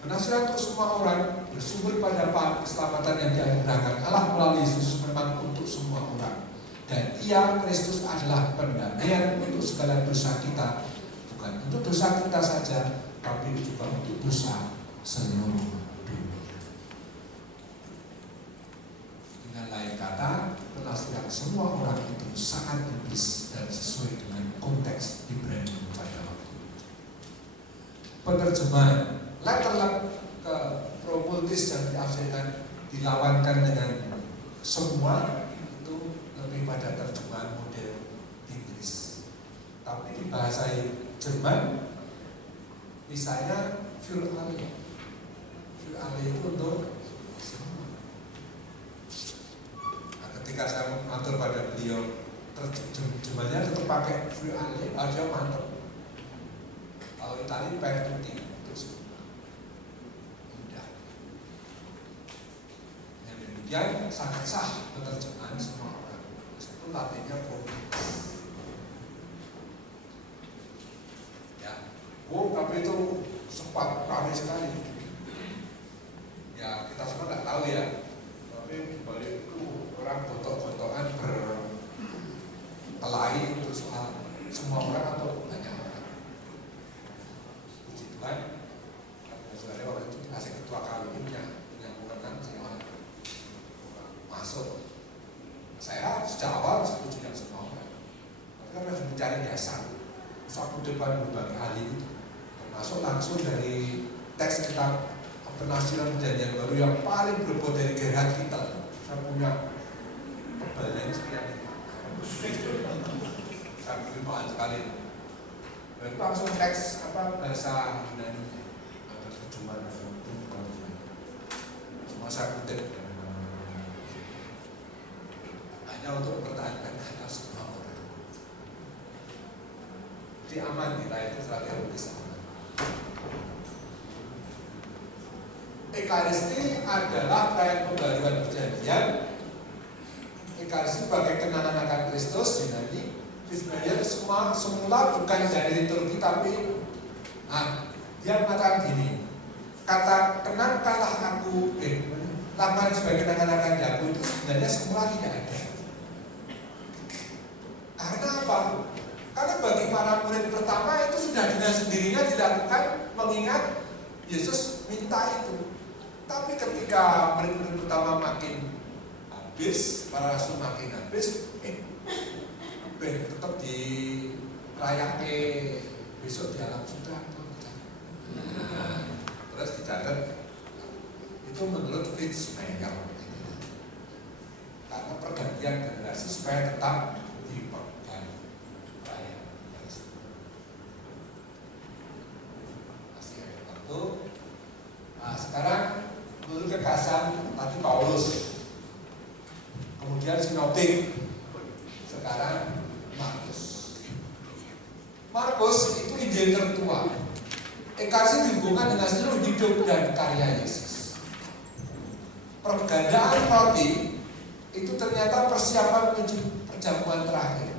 Penafsiran untuk semua orang bersumber pada paham keselamatan yang dianugerahkan Allah melalui Yesus memang untuk semua orang. Dan Ia Kristus adalah pendamaian untuk segala dosa kita. Bukan untuk dosa kita saja, tapi juga untuk dosa seluruh dunia. Dengan lain kata, penafsiran semua orang itu sangat iblis dan sesuai dengan konteks Ibrani pada waktu itu. Penerjemahan letter ke promultis yang diafsirkan dilawankan dengan semua itu lebih pada terjemahan model Inggris. Tapi di bahasa Jerman misalnya für alle itu untuk semua. Nah, ketika saya mengatur pada beliau terjemahannya tetap pakai für alle, dia mantap. Kalau Itali per tutti untuk semua. Mudah. Yang demikian sangat sah penerjemahan semua orang. Itu latinnya promultis. Tapi itu sempat ramai sekali. Ya, Ya kita semua nggak tahu ya, tapi di balik itu orang gontok-gontokan berkelahi untuk soal semua orang atau banyak orang. Puji Tuhan, sebenarnya waktu itu dikasih ketua kami yang menang semua masuk. Saya sejak awal setuju dengan semua orang. Mereka harus mencari dasar. Satu depan berbagai ahli itu, termasuk langsung dari teks tentang penafsiran perjanjian baru yang paling berbobot dari Gerhard Kittel. Saya punya kebalnya sekian. Saya beri mahal sekali. Dan itu langsung teks bahasa Yunani atau terjemahan semua saya kutip. Hanya untuk mempertahankan kata semua orang. Jadi aman kita itu secara teologis aman. Ekaristi adalah perayaan pembaruan perjanjian. Ekaristi sebagai kenangan akan Kristus. Jadi sebenarnya semula bukan dari liturgi tapi dia mengatakan gini, kata kenangkanlah aku lakukan sebagai kenangan akan aku itu sebenarnya semula tidak ada. Karena apa? Karena bagi para murid pertama itu sudah dengan sendirinya dilakukan mengingat Yesus minta itu. Tapi ketika murid-murid pertama makin habis, para rasul makin habis, tetap dirayake besok di alam sudah. Terus dicatat itu menurut Fritz Meyer, karena pergantian generasi supaya tetap dipegang perayaan. Masih ada waktu. Nah, sekarang menurut kekasan tadi Paulus, kemudian sinoptik, sekarang Markus itu Injil tertua. Ekaristi dihubungkan dengan seluruh hidup dan karya Yesus. Pergandaan roti itu ternyata persiapan menuju perjamuan terakhir.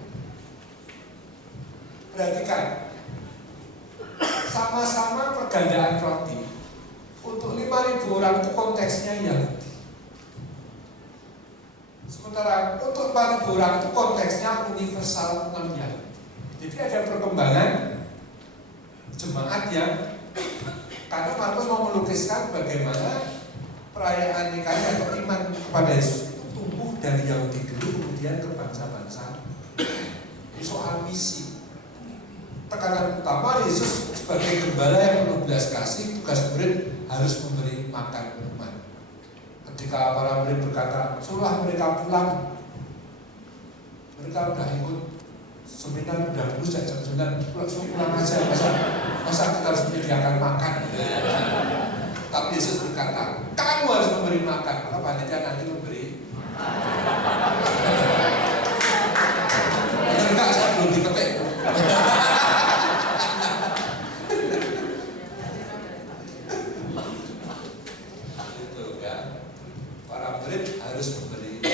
Perhatikan, sama-sama pergandaan roti. Untuk 5.000 orang itu konteksnya Yahudi. Sementara untuk 4.000 orang itu konteksnya universal non-Yahudi. Jadi ada perkembangan jemaat yang, karena Markus mau melukiskan bagaimana perayaan nikahnya atau iman kepada Yesus itu tumbuh dari Yahudi dulu kemudian ke bangsa-bangsa. Ini soal misi. Tekanan utama Yesus sebagai gembala yang penuh belas kasih, tugas murid harus memberi makan umat. Ketika para murid berkata, suruhlah mereka pulang, mereka sudah ikut seminar udah dulu sejak jam 9, pulang aja, masa kita harus menyediakan makan. Tapi Yesus berkata, kamu harus memberi makan, maka panitia nanti memberi. Enggak, saya belum diketik. Itu ya, para murid harus memberi.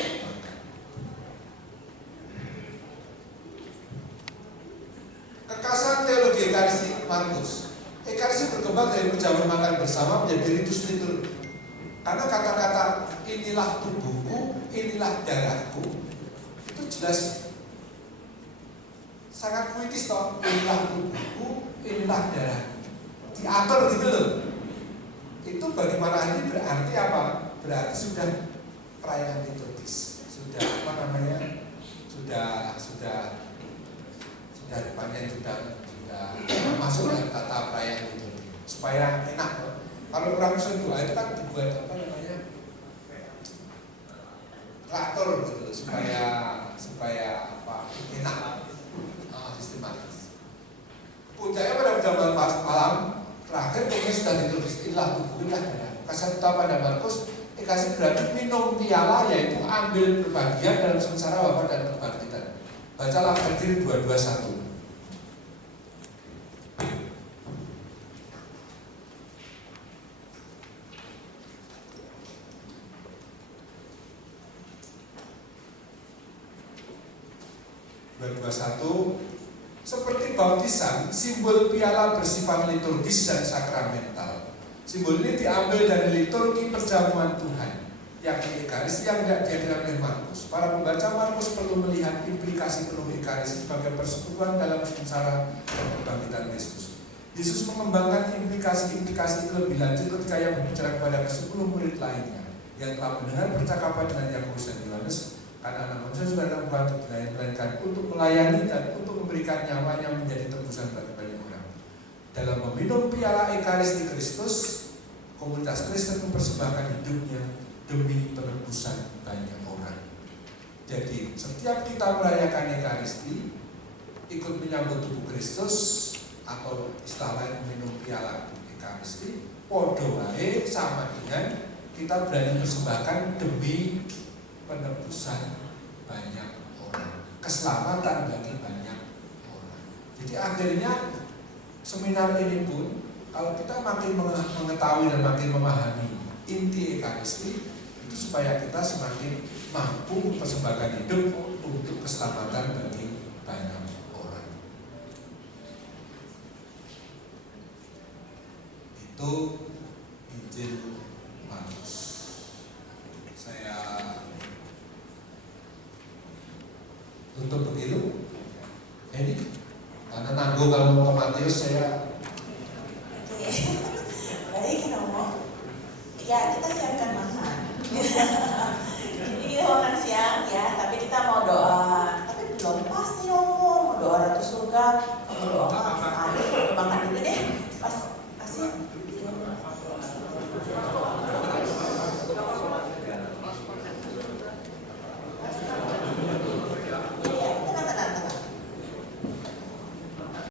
Kekasan teologi Ekaristi Markus. Ekaristi berkembang dari perjamuan makan bersama menjadi ritus liturgi. Karena kata-kata inilah tubuhku, inilah darahku, itu jelas sangat puitis toh. Inilah tubuhku, inilah darahku. Diatur gitu loh. Itu bagi para ahli berarti apa? Berarti sudah perayaan liturgis. Sudah apa namanya? Sudah depannya sudah masuk dalam tata perayaan itu supaya enak loh. Kalau orang Sunda itu kan dibuat apa namanya teratur gitu loh, supaya apa enak, sistematis. Puncaknya pada perjamuan malam terakhir pokoknya sudah ditulis ilah tubuhlah ya. Kasih tahu pada Markus, dikasih berarti minum piala yaitu ambil berbagian dalam sengsara wafat dan kebangkitan. Bacalah Filipi 2:21. Seperti bautisan, simbol piala bersifat liturgis dan sakramental. Simbol ini diambil dari liturgi perjamuan Tuhan, yakni Ekaristi yang tidak dihadirkan oleh Markus. Para pembaca Markus perlu melihat implikasi penuh Ekaristi sebagai persekutuan dalam sengsara dan kebangkitan Kristus. Yesus mengembangkan implikasi-implikasi lebih lanjut ketika yang berbicara kepada ke-10 murid lainnya yang telah mendengar percakapan dengan Yakobus dan Yohanes, karena anak manusia sudah datang bukan untuk melainkan untuk melayani dan untuk memberikan nyawanya menjadi tebusan bagi banyak orang. Dalam meminum piala Ekaristi Kristus, komunitas Kristen mempersembahkan hidupnya demi penebusan banyak orang. Jadi setiap kita merayakan Ekaristi, ikut menyambut tubuh Kristus, atau istilah lain minum piala Ekaristi, podo wae sama dengan kita berani persembahkan demi penebusan banyak orang, keselamatan bagi banyak orang. Jadi akhirnya seminar ini pun kalau kita makin mengetahui dan makin memahami inti Ekaristi, itu supaya kita semakin mampu mempersembahkan hidup untuk keselamatan bagi banyak orang. Itu Injil Markus. Saya tutup begitu. Ini karena nanggung kalau mau ke Matius saya. Baik, Romo. Ya, kita siapkan makan. Jadi kita makan siang ya, tapi kita mau doa. Tapi belum pasti Romo, mau doa Ratu Surga.